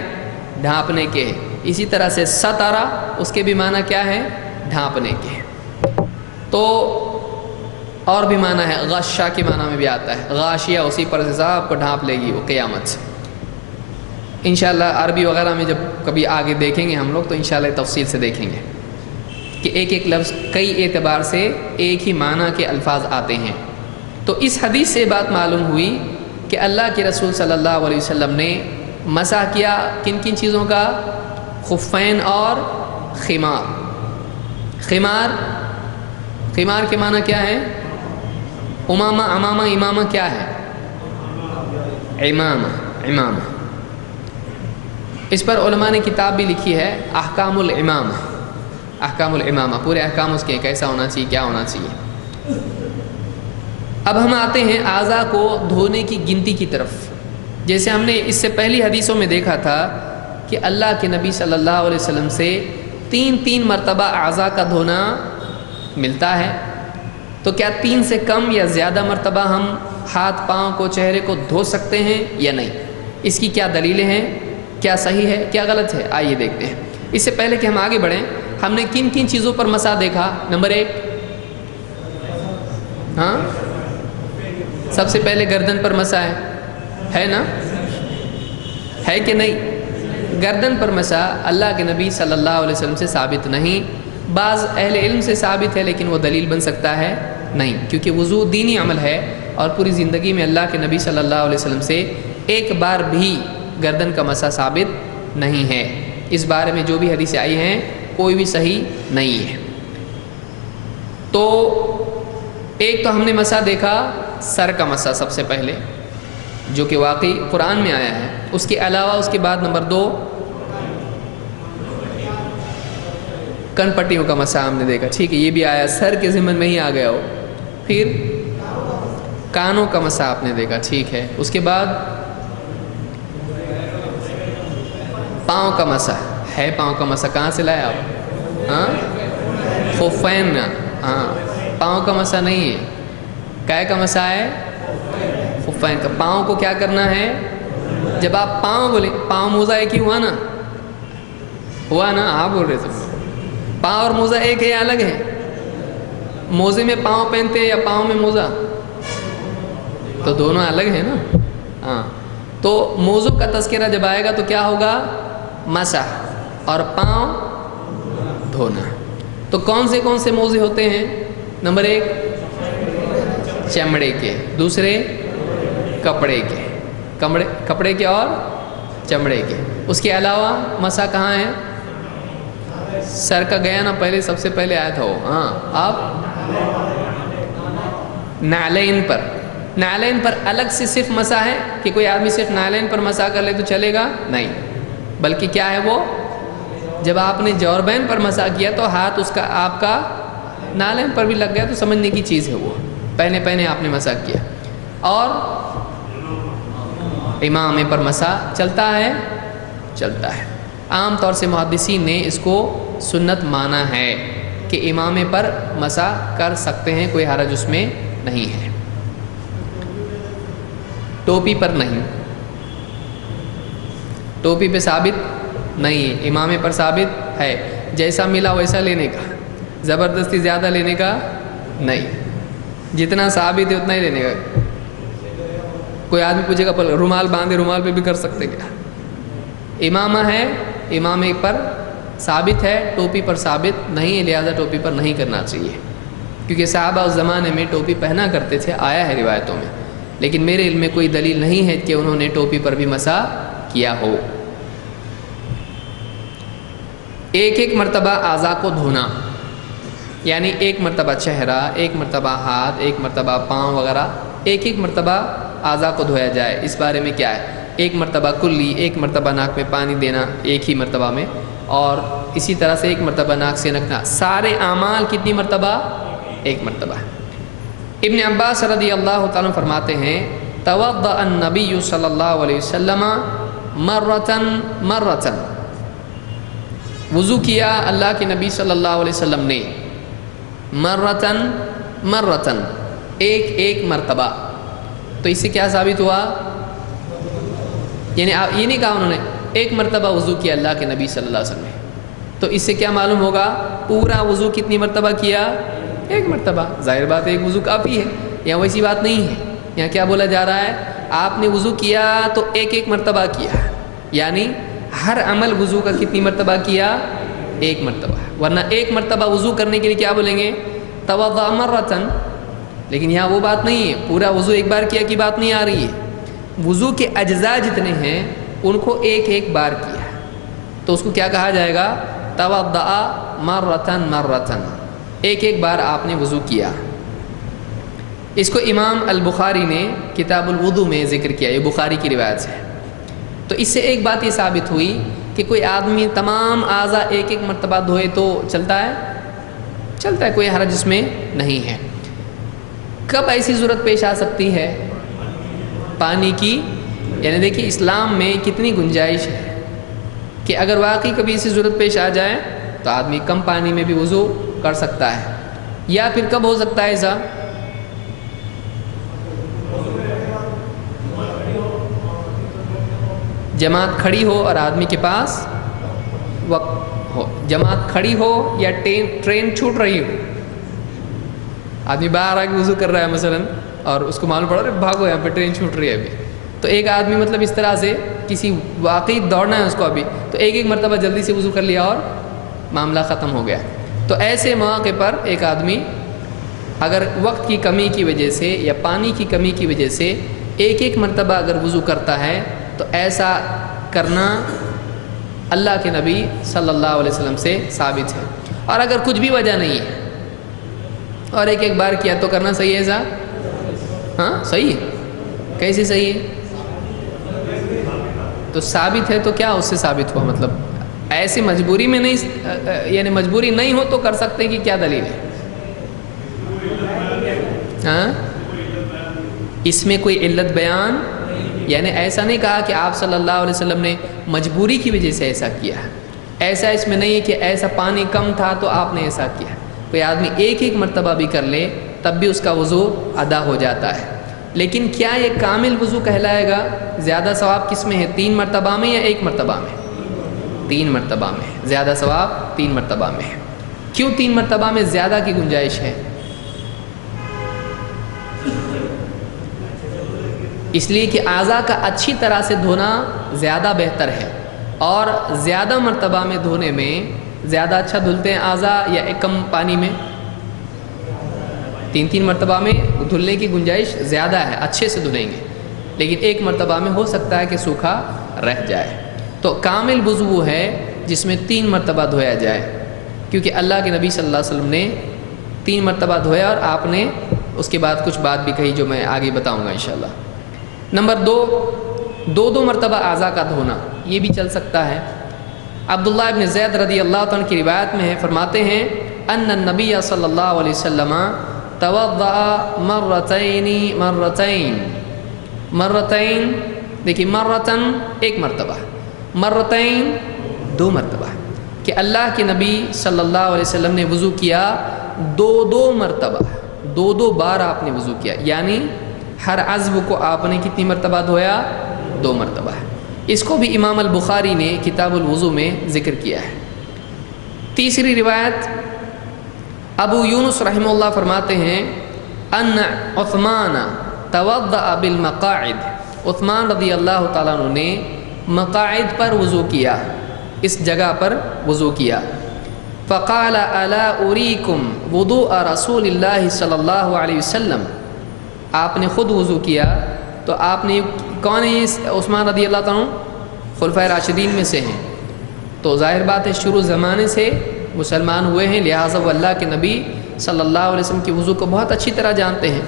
ڈھانپنے کے ہیں۔ اسی طرح سے سترہ، اس کے بھی معنی کیا ہے؟ ڈھانپنے کے ہیں۔ تو اور بھی معنی ہے، غشہ کے معنی میں بھی آتا ہے، غاشیہ، اسی پر سے آپ کو ڈھانپ لے گی وہ قیامت سے۔ انشاءاللہ عربی وغیرہ میں جب کبھی آگے دیکھیں گے ہم لوگ تو انشاءاللہ تفصیل سے دیکھیں گے کہ ایک ایک لفظ کئی اعتبار سے ایک ہی معنی کے الفاظ آتے ہیں۔ تو اس حدیث سے بات معلوم ہوئی کہ اللہ کے رسول صلی اللہ علیہ وسلم نے مسح کیا کن کن چیزوں کا؟ خفین اور خمار۔ خمار، خمار کے معنی کیا ہے؟ امامہ، امامہ، امامہ کیا ہے؟ امامہ، امامہ۔ اس پر علماء نے کتاب بھی لکھی ہے، احکام الامامہ، احکام الامامہ، پورے احکام اس کے کیسا ہونا چاہیے، کیا ہونا چاہیے۔ اب ہم آتے ہیں اعضاء کو دھونے کی گنتی کی طرف۔ جیسے ہم نے اس سے پہلی حدیثوں میں دیکھا تھا کہ اللہ کے نبی صلی اللہ علیہ وسلم سے تین مرتبہ اعضاء کا دھونا ملتا ہے، تو کیا 3 سے کم یا زیادہ مرتبہ ہم ہاتھ، پاؤں کو، چہرے کو دھو سکتے ہیں یا نہیں؟ اس کی کیا دلیلیں ہیں؟ کیا صحیح ہے، کیا غلط ہے؟ آئیے دیکھتے ہیں۔ اس سے پہلے کہ ہم آگے بڑھیں، ہم نے کن کن چیزوں پر مسح دیکھا؟ نمبر 1، ہاں، سب سے پہلے گردن پر مسح ہے نا؟ ہے کہ نہیں؟ گردن پر مسح اللہ کے نبی صلی اللہ علیہ وسلم سے ثابت نہیں، بعض اہل علم سے ثابت ہے، لیکن وہ دلیل بن سکتا ہے نہیں، کیونکہ وضو دینی عمل ہے اور پوری زندگی میں اللہ کے نبی صلی اللہ علیہ وسلم سے ایک بار بھی گردن کا مسح ثابت نہیں ہے۔ اس بارے میں جو بھی حدیثیں آئی ہیں کوئی بھی صحیح نہیں ہے۔ تو ایک تو ہم نے مسح دیکھا سر کا مسح سب سے پہلے، جو کہ واقعی قرآن میں آیا ہے۔ اس کے علاوہ اس کے بعد نمبر 2 کن پٹیوں کا مسح ہم نے دیکھا، ٹھیک ہے، یہ بھی آیا، سر کے ضمن میں ہی آ گیا ہو۔ پھر کانوں کا مسح آپ نے دیکھا، ٹھیک ہے۔ اس کے بعد پاؤں کا مسح ہے، پاؤں کا مسح کہاں سے لائے آپ؟ ہاں، خفین، ہاں، پاؤں کا مسح نہیں ہے، کائے کا مسح ہے؟ خفین کا۔ پاؤں کو کیا کرنا ہے؟ جب آپ پاؤں بولے، پاؤں موزہ ایک ہی ہوا نا؟ ہوا نا؟ آپ بول رہے تھے پاؤں اور موزہ ایک ہے یا الگ ہے؟ موزے میں پاؤں پہنتے ہیں یا پاؤں میں موزہ؟ تو دونوں الگ ہیں نا۔ ہاں، تو موزوں کا تذکرہ جب آئے گا تو کیا ہوگا؟ مسح، اور پاؤں دھونا۔ تو کون سے موزے ہوتے ہیں؟ نمبر 1 چمڑے کے، دوسرے کپڑے کے، کپڑے کے اور چمڑے کے۔ اس کے علاوہ مسح کہاں ہے؟ سر کا گیا نا، پہلے سب سے پہلے آیا تھا وہ۔ ہاں، آپ نعلین پر، نعلین پر الگ سے صرف مسح ہے کہ کوئی آدمی صرف نعلین پر مسح کر لے تو چلے گا؟ نہیں، بلکہ کیا ہے وہ؟ جب آپ نے جوربین پر مسح کیا تو ہاتھ اس کا آپ کا نعلین پر بھی لگ گیا، تو سمجھنے کی چیز ہے وہ، پہنے آپ نے مسح کیا۔ اور امامے پر مسح چلتا ہے؟ چلتا ہے۔ عام طور سے محدثین نے اس کو سنت مانا ہے کہ امامے پر مسح کر سکتے ہیں، کوئی حرج اس میں نہیں ہے۔ ٹوپی پر نہیں، ٹوپی پہ ثابت نہیں ہے، امامے پر ثابت ہے، جیسا ملا ویسا لینے کا، زبردستی زیادہ لینے کا نہیں، جتنا ثابت ہے اتنا ہی لینے کا۔ کوئی آدمی پوچھے گا رومال باندھے، رومال پہ بھی کر سکتے کیا؟ امامہ ہے، امامے پر ثابت ہے، ٹوپی پر ثابت نہیں ہے، لہذا ٹوپی پر نہیں کرنا چاہیے، کیونکہ صحابہ اس زمانے میں ٹوپی پہنا کرتے تھے، آیا ہے روایتوں میں، لیکن میرے علم میں کوئی دلیل نہیں ہے کہ انہوں نے ٹوپی پر بھی مسح کیا ہو۔ ایک مرتبہ اعضاء کو دھونا، یعنی ایک مرتبہ چہرہ، ایک مرتبہ ہاتھ، ایک مرتبہ پاؤں وغیرہ، ایک مرتبہ اعضاء کو دھویا جائے، اس بارے میں کیا ہے؟ ایک مرتبہ کلی، ایک مرتبہ ناک میں پانی دینا ایک ہی مرتبہ میں، اور اسی طرح سے ایک مرتبہ ناک سے نکنا، سارے اعمال کتنی مرتبہ؟ ایک مرتبہ۔ ابن عباس رضی اللہ تعالیٰ فرماتے ہیں توضأ النبی صلی اللہ علیہ وسلم مرتن، وضو کیا اللہ کے نبی صلی اللہ علیہ وسلم نے، مرتن ایک مرتبہ۔ تو اس سے کیا ثابت ہوا؟ یعنی یہ نہیں کہا انہوں نے ایک مرتبہ وضو کیا اللہ کے نبی صلی اللہ علیہ وسلم نے، تو اس سے کیا معلوم ہوگا؟ پورا وضو کتنی مرتبہ کیا؟ ایک مرتبہ۔ ظاہر بات ہے ایک وضو کافی ہے، یہاں ویسی بات نہیں ہے، یہاں کیا بولا جا رہا ہے؟ آپ نے وضو کیا تو ایک مرتبہ کیا، یعنی ہر عمل وضو کا کتنی مرتبہ کیا؟ ایک مرتبہ، ورنہ ایک مرتبہ وضو کرنے کے لیے کیا بولیں گے؟ توضأ مرتن۔ لیکن یہاں وہ بات نہیں ہے، پورا وضو ایک بار کیا کی بات نہیں آ رہی ہے، وضو کے اجزاء جتنے ہیں ان کو ایک بار کیا، تو اس کو کیا کہا جائے گا؟ توضأ مرتن، ایک بار آپ نے وضو کیا۔ اس کو امام البخاری نے کتاب الوضو میں ذکر کیا، یہ بخاری کی روایت سے ہے۔ تو اس سے ایک بات یہ ثابت ہوئی کہ کوئی آدمی تمام اعضاء ایک مرتبہ دھوئے تو چلتا ہے، کوئی حرج اس میں نہیں ہے۔ کب ایسی ضرورت پیش آ سکتی ہے؟ پانی کی، یعنی دیکھیے اسلام میں کتنی گنجائش ہے کہ اگر واقعی کبھی ایسی ضرورت پیش آ جائے تو آدمی کم پانی میں بھی وضو کر سکتا ہے۔ یا پھر کب ہو سکتا ہے ایسا؟ جماعت کھڑی ہو اور آدمی کے پاس وقت ہو، جماعت کھڑی ہو یا ٹرین چھوٹ رہی ہو، آدمی باہر آ کے وضو کر رہا ہے مثلا، اور اس کو معلوم پڑا رہے بھاگو یہاں پہ ٹرین چھوٹ رہی ہے ابھی، تو ایک آدمی مطلب اس طرح سے کسی واقعی دوڑنا ہے اس کو ابھی، تو ایک مرتبہ جلدی سے وضو کر لیا اور معاملہ ختم ہو گیا۔ تو ایسے مواقع پر ایک آدمی اگر وقت کی کمی کی وجہ سے یا پانی کی کمی کی وجہ سے ایک مرتبہ اگر وضو کرتا ہے تو ایسا کرنا اللہ کے نبی صلی اللہ علیہ وسلم سے ثابت ہے۔ اور اگر کچھ بھی وجہ نہیں ہے اور ایک بار کیا تو کرنا صحیح ہے ایسا؟ ہاں صحیح ہے۔ کیسے صحیح ہے؟ تو ثابت ہے تو کیا اس سے ثابت ہوا؟ مطلب ایسے مجبوری میں نہیں، یعنی مجبوری نہیں ہو تو کر سکتے کہ کیا دلیل ہے؟ ہاں اس میں کوئی علت بیان، یعنی ایسا نہیں کہا کہ آپ صلی اللہ علیہ وسلم نے مجبوری کی وجہ سے ایسا کیا، ایسا اس میں نہیں ہے کہ ایسا پانی کم تھا تو آپ نے ایسا کیا۔ کوئی آدمی ایک مرتبہ بھی کر لے تب بھی اس کا وضو ادا ہو جاتا ہے، لیکن کیا یہ کامل وضو کہلائے گا؟ زیادہ ثواب کس میں ہے، 3 مرتبہ میں یا 1 مرتبہ میں؟ 3 مرتبہ میں زیادہ ثواب 3 مرتبہ میں ہے۔ کیوں 3 مرتبہ میں زیادہ کی گنجائش ہے؟ اس لیے کہ اعضاء کا اچھی طرح سے دھونا زیادہ بہتر ہے، اور زیادہ مرتبہ میں دھونے میں زیادہ اچھا دھلتے ہیں اعضاء یا ایک کم پانی میں؟ 3 مرتبہ میں دھلنے کی گنجائش زیادہ ہے، اچھے سے دھلیں گے، لیکن 1 مرتبہ میں ہو سکتا ہے کہ سوکھا رہ جائے۔ تو کامل وضو وہ ہے جس میں 3 مرتبہ دھویا جائے، کیونکہ اللہ کے نبی صلی اللہ علیہ وسلم نے 3 مرتبہ دھویا، اور آپ نے اس کے بعد کچھ بات بھی کہی جو میں آگے بتاؤں گا انشاءاللہ۔ نمبر 2 مرتبہ اعضاء کا دھونا، یہ بھی چل سکتا ہے۔ عبداللہ ابن زید رضی اللہ عنہ کی روایت میں ہے، فرماتے ہیں ان النبی صلی اللہ علیہ وسلم توضأ مرتين، دیکھیے مرتن 1 مرتبہ، مرتين 2 مرتبہ، کہ اللہ کے نبی صلی اللہ علیہ وسلم نے وضو کیا 2 مرتبہ، 2 بار آپ نے وضو کیا، یعنی ہر عضو کو آپ نے کتنی مرتبہ دھویا؟ 2 مرتبہ۔ اس کو بھی امام البخاری نے کتاب الوضو میں ذکر کیا ہے۔ تیسری روایت ابو یونس رحمہ اللہ فرماتے ہیں ان عثمان توضأ بالمقاعد، عثمان رضی اللہ تعالیٰ عنہ نے مقاعد پر وضو کیا، اس جگہ پر وضو کیا۔ فقال الا اریکم وضوء رسول اللہ صلی اللہ علیہ وسلم، آپ نے خود وضو کیا، تو آپ نے کون ہے عثمان رضی اللہ تعالیٰ عنہ؟ خلفائے راشدین میں سے ہیں، تو ظاہر بات ہے شروع زمانے سے مسلمان ہوئے ہیں، لہٰذا وہ اللہ کے نبی صلی اللہ علیہ وسلم کی وضو کو بہت اچھی طرح جانتے ہیں۔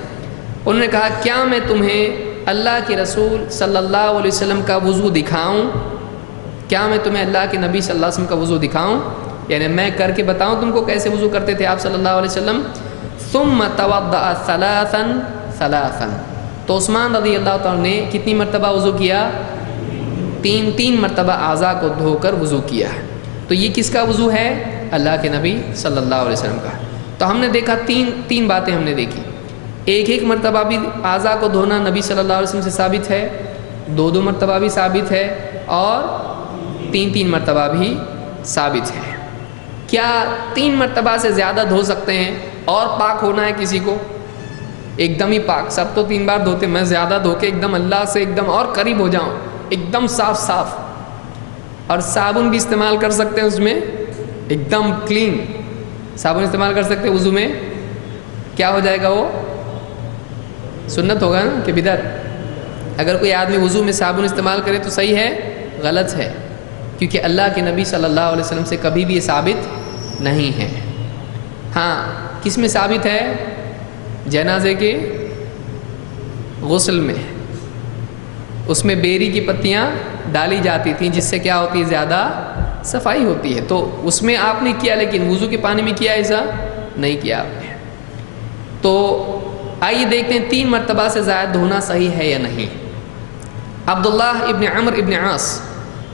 انہوں نے کہا کیا میں تمہیں اللہ کے رسول صلی اللہ علیہ وسلم کا وضو دکھاؤں؟ کیا میں تمہیں اللہ کے نبی صلی اللہ علیہ وسلم کا وضو دکھاؤں، یعنی میں کر کے بتاؤں تم کو کیسے وضو کرتے تھے آپ صلی اللہ علیہ وسلم؟ ثم توضأ ثلاثا، تو عثمان رضی اللہ تعالیٰ نے کتنی مرتبہ وضو کیا؟ 3 مرتبہ اعضاء کو دھو کر وضو کیا۔ تو یہ کس کا وضو ہے؟ اللہ کے نبی صلی اللہ علیہ وسلم کا۔ تو ہم نے دیکھا تین باتیں ہم نے دیکھی، 1 مرتبہ بھی اعضاء کو دھونا نبی صلی اللہ علیہ وسلم سے ثابت ہے، 2 مرتبہ بھی ثابت ہے، اور 3 مرتبہ بھی ثابت ہے۔ کیا 3 مرتبہ سے زیادہ دھو سکتے ہیں اور پاک ہونا ہے کسی کو؟ ایک دم ہی پاک، سب تو 3 بار دھوتے، میں زیادہ دھو کے ایک دم اللہ سے ایک دم اور قریب ہو جاؤں، ایک دم صاف، اور صابن بھی استعمال کر سکتے ہیں اس میں، ایک دم کلین صابن استعمال کر سکتے ہیں وضو میں، کیا ہو جائے گا؟ وہ سنت ہوگا نا کہ بدعت؟ اگر کوئی آدمی وضو میں صابن استعمال کرے تو صحیح ہے؟ غلط ہے، کیونکہ اللہ کے نبی صلی اللہ علیہ وسلم سے کبھی بھی یہ ثابت نہیں ہے۔ ہاں کس میں ثابت ہے؟ جنازے کے غسل میں، اس میں بیری کی پتیاں ڈالی جاتی تھیں جس سے کیا ہوتی ہے؟ زیادہ صفائی ہوتی ہے، تو اس میں آپ نے کیا، لیکن وضو کے پانی میں کیا ایسا نہیں کیا آپ نے۔ تو آئیے دیکھتے ہیں 3 مرتبہ سے زائد دھونا صحیح ہے یا نہیں۔ عبداللہ ابن عمر ابن عاص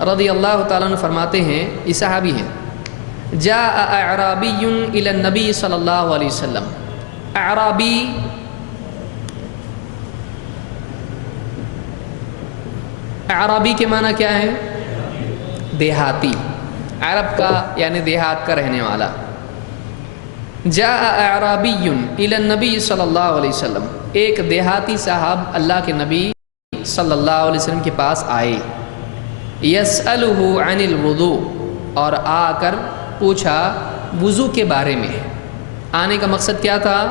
رضی اللہ تعالیٰ عنہ فرماتے ہیں، یہ صحابی ہیں، جاء اعرابی الی النبی صلی اللہ علیہ وسلم، اعرابی کے معنی کیا ہے؟ دیہاتی، عرب کا یعنی دیہات کا رہنے والا۔ جاء اعرابی الی النبی صلی اللہ علیہ وسلم، ایک دیہاتی صاحب اللہ کے نبی صلی اللہ علیہ وسلم کے پاس آئے، یسألہ عن الوضوء، اور آ کر پوچھا وضو کے بارے میں۔ آنے کا مقصد کیا تھا؟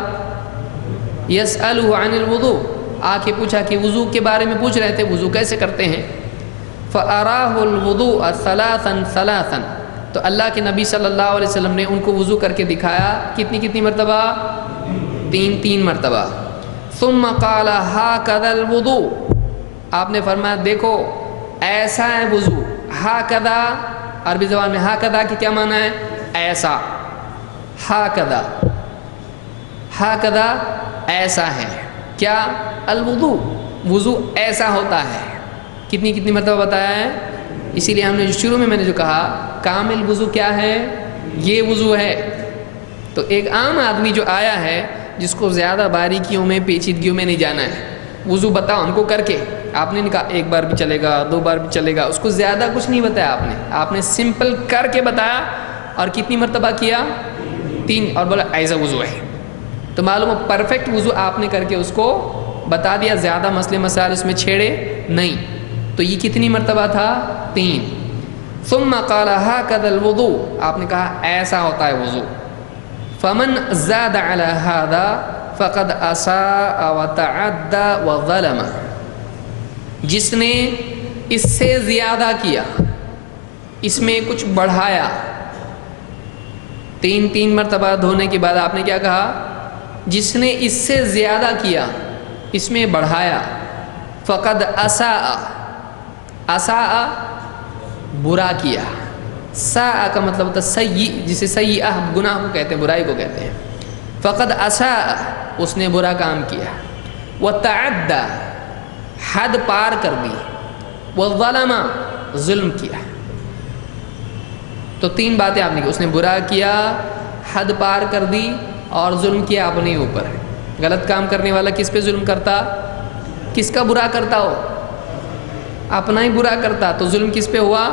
یسألہ عن الوضوء، آ کے پوچھا کہ وضو کے بارے میں پوچھ رہے تھے، وضو کیسے کرتے ہیں۔ فَأَرَاهُ الْوُضُوءَ ثَلَاثًا ثَلَاثًا، تو اللہ کے نبی صلی اللہ علیہ وسلم نے ان کو وضو کر کے دکھایا کتنی مرتبہ؟ 3 مرتبہ. ثم قال هكذا الوضوء، آپ نے فرمایا دیکھو ایسا ہے وضو. ہاکذا عربی زبان میں ہاکذا کی کیا معنی ہے؟ ایسا. ہاکذا ایسا ہے کیا؟ الوضو، وضو ایسا ہوتا ہے. کتنی مرتبہ بتایا ہے؟ اسی لیے ہم نے جو شروع میں نے جو کہا کامل وضو کیا ہے؟ یہ وضو ہے. تو ایک عام آدمی جو آیا ہے جس کو زیادہ باریکیوں میں پیچیدگیوں میں نہیں جانا ہے، وضو بتاؤ ہم کو کر کے. آپ نے کہا 1 بار بھی چلے گا، 2 بار بھی چلے گا، اس کو زیادہ کچھ نہیں بتایا آپ نے سمپل کر کے بتایا. اور کتنی مرتبہ کیا؟ 3. اور بولا ایسا وضو ہے. تو معلوم ہے پرفیکٹ وضو آپ نے کر کے اس کو بتا دیا، زیادہ مسئلے مسائل اس میں چھیڑے نہیں. تو یہ کتنی مرتبہ تھا؟ 3. ثم قال هكذا الوضوء، آپ نے کہا ایسا ہوتا ہے وضو. فمن زاد على هذا فقد اساء وتعدى وظلم، جس نے اس سے زیادہ کیا، اس میں کچھ بڑھایا. 3 مرتبہ دھونے کے بعد آپ نے کیا کہا؟ جس نے اس سے زیادہ کیا، اس میں بڑھایا. فقد اساء برا کیا. ساء کا مطلب ہوتا ہے سیئ، جسے سیئہ گناہ کو کہتے ہیں، برائی کو کہتے ہیں. فقد اساء، اس نے برا کام کیا. وتعدى، حد پار کر دی. وظلم، ظلم کیا. تو 3 باتیں آپ نے کی، اس نے برا کیا، حد پار کر دی اور ظلم کیا اپنے اوپر. غلط کام کرنے والا کس پہ ظلم کرتا؟ کس کا برا کرتا ہو؟ اپنا ہی برا کرتا. تو ظلم کس پہ ہوا؟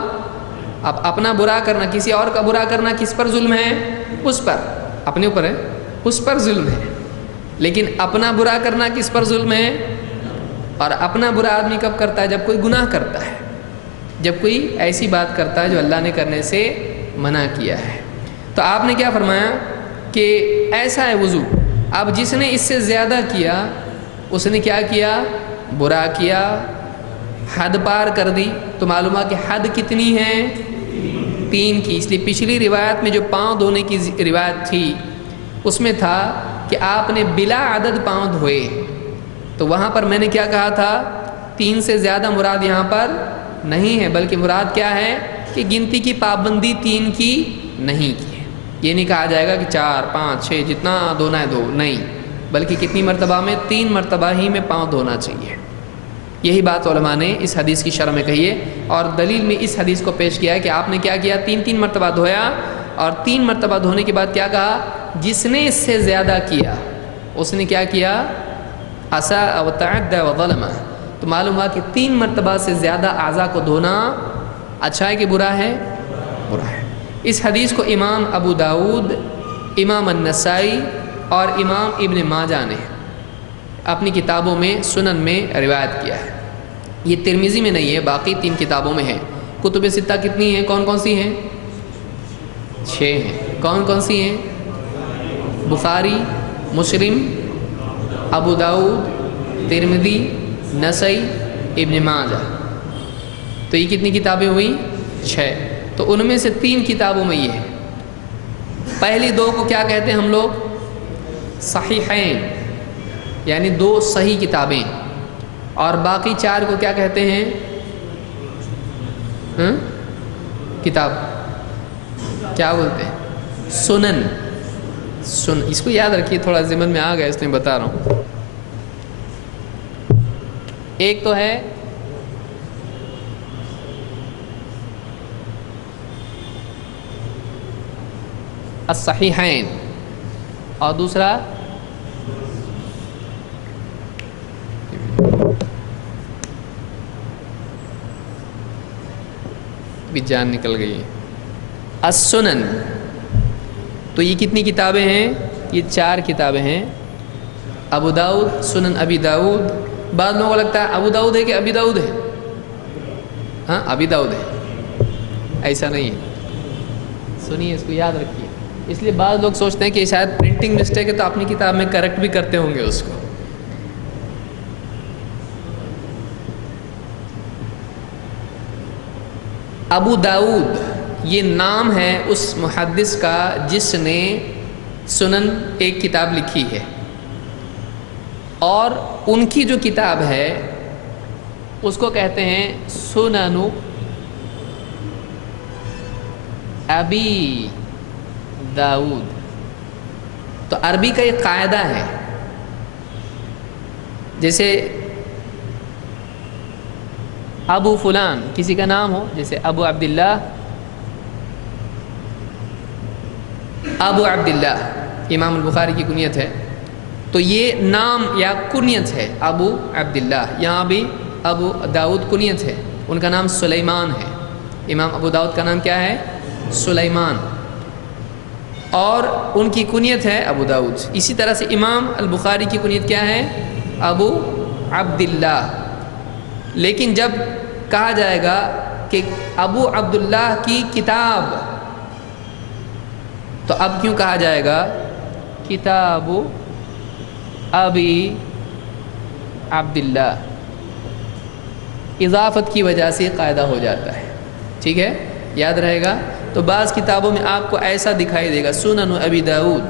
اب اپنا برا کرنا، کسی اور کا برا کرنا کس پر ظلم ہے؟ اس پر، اپنے اوپر ہے، اس پر ظلم ہے. لیکن اپنا برا کرنا کس پر ظلم ہے؟ اور اپنا برا آدمی کب کرتا ہے؟ جب کوئی گناہ کرتا ہے، جب کوئی ایسی بات کرتا ہے جو اللہ نے کرنے سے منع کیا ہے. تو آپ نے کیا فرمایا کہ ایسا ہے وضو. اب جس نے اس سے زیادہ کیا، اس نے کیا کیا؟ برا کیا، حد پار کر دی. تو معلومہ کہ حد کتنی ہے؟ 3 کی. اس لیے پچھلی روایت میں جو پاؤں دھونے کی روایت تھی اس میں تھا کہ آپ نے بلا عدد پاؤں دھوئے. تو وہاں پر میں نے کیا کہا تھا؟ 3 سے زیادہ مراد یہاں پر نہیں ہے، بلکہ مراد کیا ہے کہ گنتی کی پابندی 3 کی نہیں کی. یہ نہیں کہا جائے گا کہ 4 5 6 جتنا دھونا ہے دھو، نہیں، بلکہ کتنی مرتبہ میں؟ 3 مرتبہ ہی میں پاؤں دھونا چاہیے. یہی بات علماء نے اس حدیث کی شرح میں کہی ہے. اور دلیل میں اس حدیث کو پیش کیا ہے کہ آپ نے کیا کیا؟ 3 مرتبہ دھویا، اور 3 مرتبہ دھونے کے بعد کیا کہا؟ جس نے اس سے زیادہ کیا اس نے کیا کیا؟ اساء وتعدى وظلم. تو معلوم ہوا کہ 3 مرتبہ سے زیادہ اعضاء کو دھونا اچھا ہے کہ برا ہے؟ برا ہے. اس حدیث کو امام ابو داود، امام النسائی اور امام ابن ماجہ نے اپنی کتابوں میں سنن میں روایت کیا ہے. یہ ترمذی میں نہیں ہے، باقی 3 کتابوں میں ہے. کتب ستہ کتنی ہیں؟ کون سی ہیں؟ 6 ہیں. کون سی ہیں؟ بخاری، مسلم، ابو داؤد، ترمذی، نسائی، ابن ماجہ. تو یہ کتنی کتابیں ہوئی؟ 6. تو ان میں سے 3 کتابوں میں یہ ہے. پہلی 2 کو کیا کہتے ہیں ہم لوگ؟ صحیحین، یعنی 2 صحیح کتابیں. اور باقی 4 کو کیا کہتے ہیں؟ کتاب کیا بولتے ہیں؟ سنن. اس کو یاد رکھیے، تھوڑا ذہن میں آ گیا اس لیے بتا رہا ہوں. ایک تو ہے الصحیحین، اور دوسرا بھی جان نکل گئی السنن. تو یہ کتنی کتابیں ہیں؟ یہ 4 کتابیں ہیں. ابو داؤد، سنن ابی داؤد. بعض لوگوں کو لگتا ہے ابو داؤد ہے کہ ابی داؤد ہے؟ ہاں ابی داؤد ہے. ایسا نہیں ہے، سنیے اس کو یاد رکھیے. اس لیے بعض لوگ سوچتے ہیں کہ شاید پرنٹنگ مسٹیک ہے تو اپنی کتاب میں کریکٹ بھی کرتے ہوں گے اس کو. ابو داؤد یہ نام ہے اس محدث کا جس نے سنن ایک کتاب لکھی ہے، اور ان کی جو کتاب ہے اس کو کہتے ہیں سنن ابی داؤد۔ تو عربی کا ایک قاعدہ ہے، جیسے ابو فلان کسی کا نام ہو، جیسے ابو عبداللہ، ابو عبداللہ امام البخاری کی کنیت ہے، تو یہ نام یا کنیت ہے ابو عبداللہ۔ یہاں بھی ابو داؤد کنیت ہے، ان کا نام سلیمان ہے، امام ابو داؤد کا نام کیا ہے؟ سلیمان، اور ان کی کنیت ہے ابو داؤد۔ اسی طرح سے امام البخاری کی کنیت کیا ہے؟ ابو عبداللہ۔ لیکن جب کہا جائے گا کہ ابو عبداللہ کی کتاب، تو اب کیوں کہا جائے گا کتاب ابی عبداللہ؟ اضافت کی وجہ سے قاعدہ ہو جاتا ہے، ٹھیک ہے، یاد رہے گا۔ تو بعض کتابوں میں آپ کو ایسا دکھائی دے گا سنن ابی داؤد،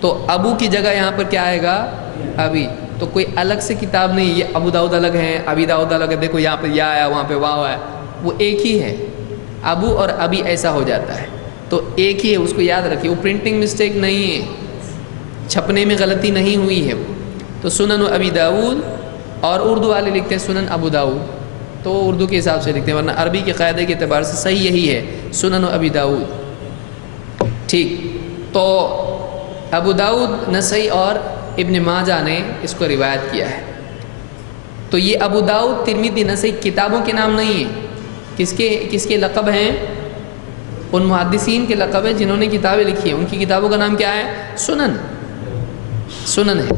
تو ابو کی جگہ یہاں پر کیا آئے گا؟ ابی۔ تو کوئی الگ سے کتاب نہیں، یہ ابو داؤد الگ ہے، ابی داؤد الگ ہے، دیکھو یہاں پہ یا آیا وہاں پہ واو ہے، وہ ایک ہی ہے، ابو اور ابی ایسا ہو جاتا ہے، تو ایک ہی ہے، اس کو یاد رکھیے، وہ پرنٹنگ مسٹیک نہیں ہے، چھپنے میں غلطی نہیں ہوئی ہے وہ۔ تو سنن ابی داؤد، اور اردو والے لکھتے ہیں سنن ابو داؤد، تو وہ اردو کے حساب سے لکھتے ہیں، ورنہ عربی کے قاعدے کے اعتبار سے صحیح یہی ہے، سنن ابی داؤد، ٹھیک۔ تو ابو داؤد، نسائی اور ابن ماجہ نے اس کو روایت کیا ہے۔ تو یہ ابو داؤد، ترمذی، نسائی کتابوں کے نام نہیں ہیں، کس کے لقب ہیں؟ ان محدثین کے لقب ہے جنہوں نے کتابیں لکھی ہیں، ان کی کتابوں کا نام کیا ہے؟ سنن ہے۔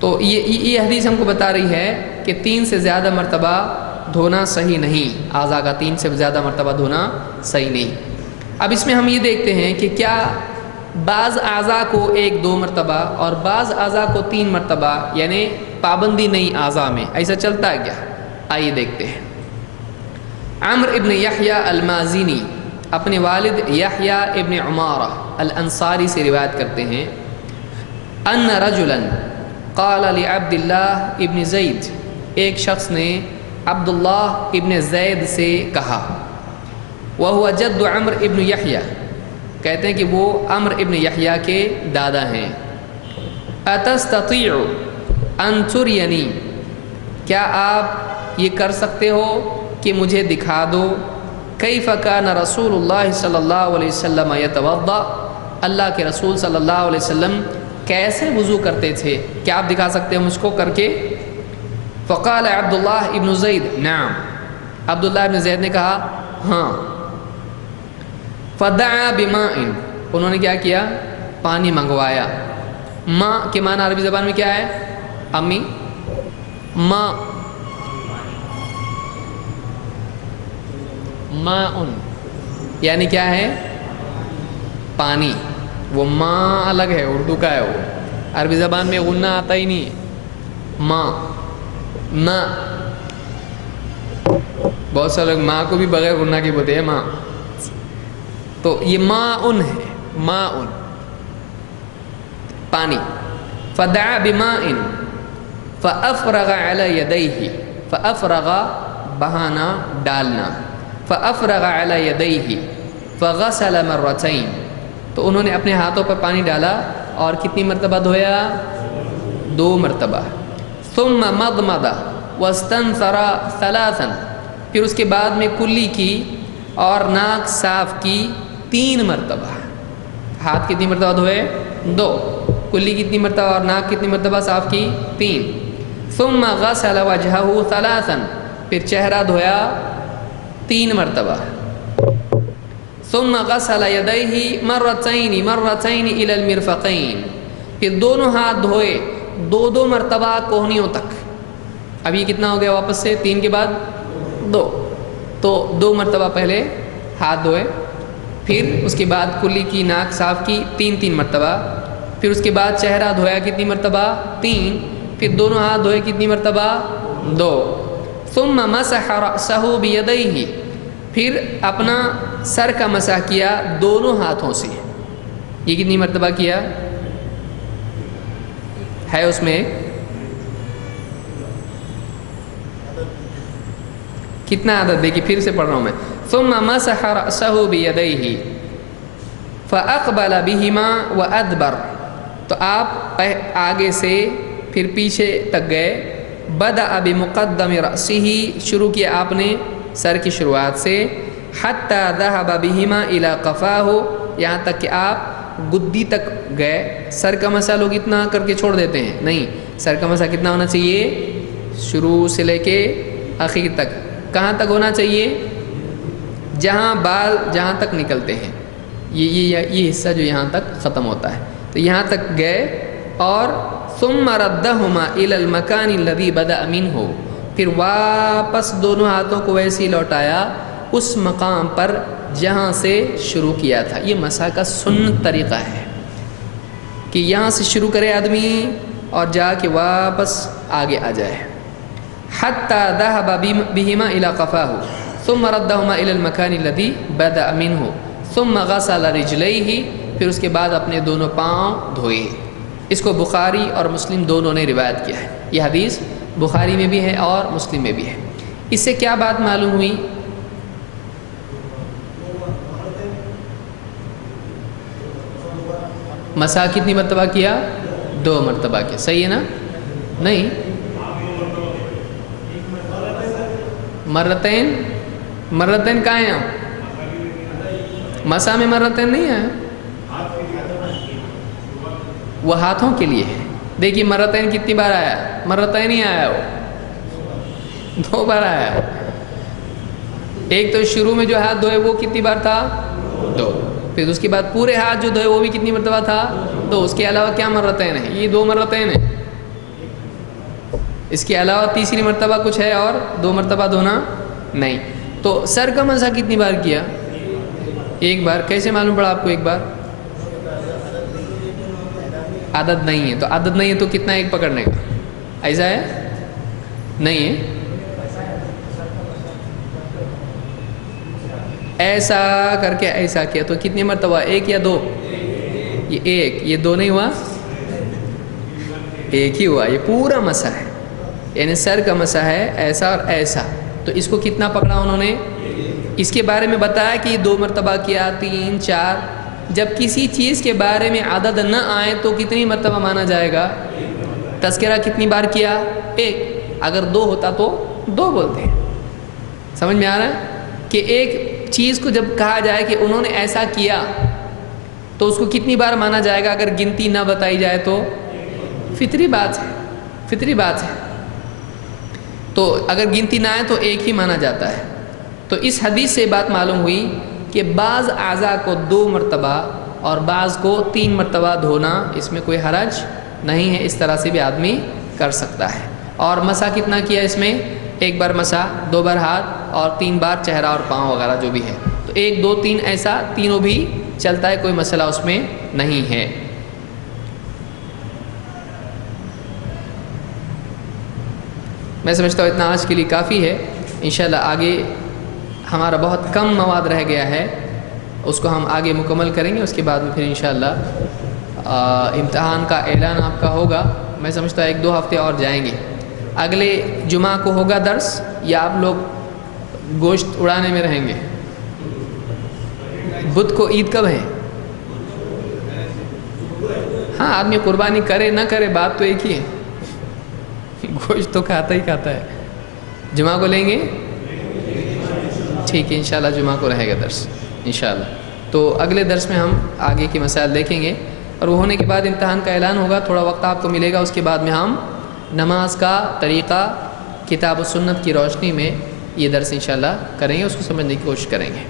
تو یہ حدیث ہم کو بتا رہی ہے کہ 3 سے زیادہ مرتبہ دھونا صحیح نہیں، اعضاء کا 3 سے زیادہ مرتبہ دھونا صحیح نہیں۔ اب اس میں ہم یہ دیکھتے ہیں کہ کیا بعض اعضاء کو 1-2 مرتبہ اور بعض اعضاء کو 3 مرتبہ، یعنی پابندی نہیں اعضاء میں، ایسا چلتا ہے کیا؟ آئیے دیکھتے ہیں۔ عمرو ابن یحییٰ المازنی اپنے والد یحییٰ ابن عمارہ الانصاری سے روایت کرتے ہیں، ان رجلا قال لعبد اللہ ابن زید، ایک شخص نے عبداللہ ابن زید سے کہا، وہو جد عمرو ابن یحییٰ، کہتے ہیں کہ وہ عمرو ابن یحییٰ کے دادا ہیں، اتستطیع ان ترینی، کیا آپ یہ کر سکتے ہو کہ مجھے دکھا دو، کیف کان رسول اللہ صلی اللہ علیہ وسلم یتوضا، اللہ کے رسول صلی اللہ علیہ وسلم کیسے وضو کرتے تھے، کیا آپ دکھا سکتے ہو مجھ کو کر کے؟ فقال عبداللہ ابن زید نعم، عبداللہ ابن زید نے کہا ہاں۔ فدعا بماء، انہوں نے کیا کیا؟ پانی منگوایا۔ ماء کے معنی عربی زبان میں کیا ہے امی؟ ماء، ماء یعنی کیا ہے؟ پانی۔ وہ ماء الگ ہے، اردو کا ہے، وہ عربی زبان میں غنہ آتا ہی نہیں ہے۔ ماء، ماء، بہت سے لوگ ماء کو بھی بغیر غنہ کے بولتے ہیں ماء، تو یہ ماء ہے، ماء پانی۔ فدعا بماء فافرغ علی یدیہ، فافرغ بہانا ڈالنا، فافرغ علی یدیہ فغسل مرتین، تو انہوں نے اپنے ہاتھوں پر پانی ڈالا اور کتنی مرتبہ دھویا؟ 2 مرتبہ۔ ثم مضمض واستنثر ثلاثا، پھر اس کے بعد میں کلی کی اور ناک صاف کی 3 مرتبہ۔ ہاتھ کتنی مرتبہ دھوئے؟ 2، کلی کتنی مرتبہ اور ناک کتنی مرتبہ صاف کی؟ 3۔ ثم غسل وجهه ثلاثا، پھر چہرہ دھویا 3 مرتبہ۔ ثم غسل یدیہ مرتین مرتین الی المرفقین، پھر دونوں ہاتھ دھوئے 2 مرتبہ کوہنیوں تک۔ اب یہ کتنا ہو گیا واپس سے؟ 3 کے بعد 2، تو 2 مرتبہ پہلے ہاتھ دھوئے، پھر اس کے بعد کلی کی ناک صاف کی 3 مرتبہ، پھر اس کے بعد چہرہ دھویا کتنی مرتبہ؟ 3، پھر دونوں ہاتھ دھوئے کتنی مرتبہ؟ 2۔ ثم مسح رأسه بيديه، پھر اپنا سر کا مسح کیا دونوں ہاتھوں سے۔ یہ کتنی مرتبہ کیا ہے؟ اس میں کتنا عدد دیکھیے، پھر سے پڑھ رہا ہوں میں۔ ثم مسح رأسه بيديه فأقبل بهما وأدبر، تو آپ آگے سے پھر پیچھے تک گئے۔ بدأ بمقدم رأسه، شروع کیا آپ نے سر کی شروعات سے۔ حتى ذهب بهما إلى قفاه، یہاں تک کہ آپ گدی تک گئے۔ سر کا مسح لوگ اتنا کر کے چھوڑ دیتے ہیں، نہیں، سر کا مسح کتنا ہونا چاہیے؟ شروع سے لے کے آخر تک۔ کہاں تک ہونا چاہیے؟ جہاں بال جہاں تک نکلتے ہیں، یہ حصہ جو یہاں تک ختم ہوتا ہے، تو یہاں تک گئے۔ اور ثم ردهما الى المكان الذي بدأ منه، پھر واپس دونوں ہاتھوں کو ویسے ہی لوٹایا اس مقام پر جہاں سے شروع کیا تھا۔ یہ مسح کا سنت طریقہ ہے کہ یہاں سے شروع کرے آدمی اور جا کے واپس آگے آ جائے۔ حتى ذهب بهما الى قفاه ثم ردهما الى المكان الذي بدأ منه ثم غسل رجليه، پھر اس کے بعد اپنے دونوں پاؤں دھوئے۔ اس کو بخاری اور مسلم دونوں نے روایت کیا ہے۔ یہ حدیث بخاری میں بھی ہے اور مسلم میں بھی ہے۔ اس سے کیا بات معلوم ہوئی؟ مسح کتنی مرتبہ کیا؟ 2 مرتبہ کیا، صحیح ہے نا؟ نہیں، مرتين کہاں ہیں؟ مسح میں مرتين نہیں ہے، وہ ہاتھوں کے لیے ہے۔ دیکھیے مرتين کتنی بار آیا؟ مرتين ہی آیا، وہ 2 بار آیا۔ ایک تو شروع میں جو ہاتھ دھوئے وہ کتنی بار تھا؟ 2۔ پھر اس کے بعد پورے ہاتھ جو دھوئے وہ بھی کتنی مرتبہ تھا؟ 2۔ اس کے علاوہ کیا مرتين ہیں؟ یہ 2 مرتين ہیں۔ اس کے علاوہ تیسری مرتبہ کچھ ہے اور 2 مرتبہ دھونا نہیں۔ تو سر کا مسح کتنی بار کیا؟ 1 بار۔ کیسے معلوم پڑا آپ کو 1 بار؟ عدد نہیں ہے، تو عدد نہیں ہے تو کتنا ایک پکڑنے کا؟ ایسا ہے؟ نہیں ہے، ایسا کر کے ایسا کیا تو کتنی مرتبہ؟ 1 یا 2؟ یہ 1، یہ 2 نہیں ہوا، 1 ہی ہوا۔ یہ پورا مسح ہے، یعنی سر کا مسح ہے ایسا اور ایسا، تو اس کو کتنا پکڑا انہوں نے؟ اس کے بارے میں بتایا کہ 2 مرتبہ کیا، 3، 4۔ جب کسی چیز کے بارے میں عدد نہ آئے تو کتنی مرتبہ مانا جائے گا؟ تذکرہ کتنی بار کیا؟ 1۔ اگر 2 ہوتا تو 2 بولتے ہیں۔ سمجھ میں آ رہا ہے کہ ایک چیز کو جب کہا جائے کہ انہوں نے ایسا کیا تو اس کو کتنی بار مانا جائے گا؟ اگر گنتی نہ بتائی جائے تو فطری بات ہے، فطری بات ہے۔ تو اگر گنتی نہ آئے تو 1 ہی مانا جاتا ہے۔ تو اس حدیث سے بات معلوم ہوئی کہ بعض اعضاء کو 2 مرتبہ اور بعض کو 3 مرتبہ دھونا، اس میں کوئی حرج نہیں ہے، اس طرح سے بھی آدمی کر سکتا ہے۔ اور مسح کتنا کیا اس میں؟ 1 بار مسح، 2 بار ہاتھ اور 3 بار چہرہ اور پاؤں وغیرہ جو بھی ہے، تو 1، 2، 3 ایسا تینوں بھی چلتا ہے، کوئی مسئلہ اس میں نہیں ہے۔ میں سمجھتا ہوں اتنا آج کے لیے کافی ہے۔ انشاءاللہ آگے ہمارا بہت کم مواد رہ گیا ہے، اس کو ہم آگے مکمل کریں گے۔ اس کے بعد میں پھر انشاءاللہ امتحان کا اعلان آپ کا ہوگا۔ میں سمجھتا ہوں 1-2 ہفتے اور جائیں گے۔ اگلے جمعہ کو ہوگا درس، یا آپ لوگ گوشت اڑانے میں رہیں گے؟ بدھ کو عید کب ہے؟ ہاں، آدمی قربانی کرے نہ کرے بات تو ایک ہی ہے، گوشت تو کھاتا ہی کھاتا ہے۔ جمعہ کو لیں گے؟ ٹھیک ہے، انشاءاللہ جمعہ کو رہے گا درس انشاءاللہ۔ تو اگلے درس میں ہم آگے کے مسائل دیکھیں گے، اور وہ ہونے کے بعد امتحان کا اعلان ہوگا، تھوڑا وقت آپ کو ملے گا۔ اس کے بعد میں ہم نماز کا طریقہ کتاب و سنت کی روشنی میں یہ درس انشاءاللہ کریں گے، اس کو سمجھنے کی کوشش کریں گے۔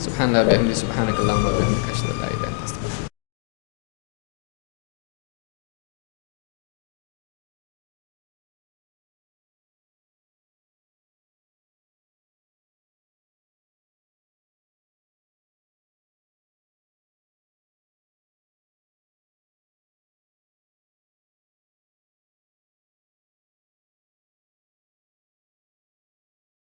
سبحان اللہ، سبحانک اللہم و بحمدک، اشہد ان لا الہ الا انت۔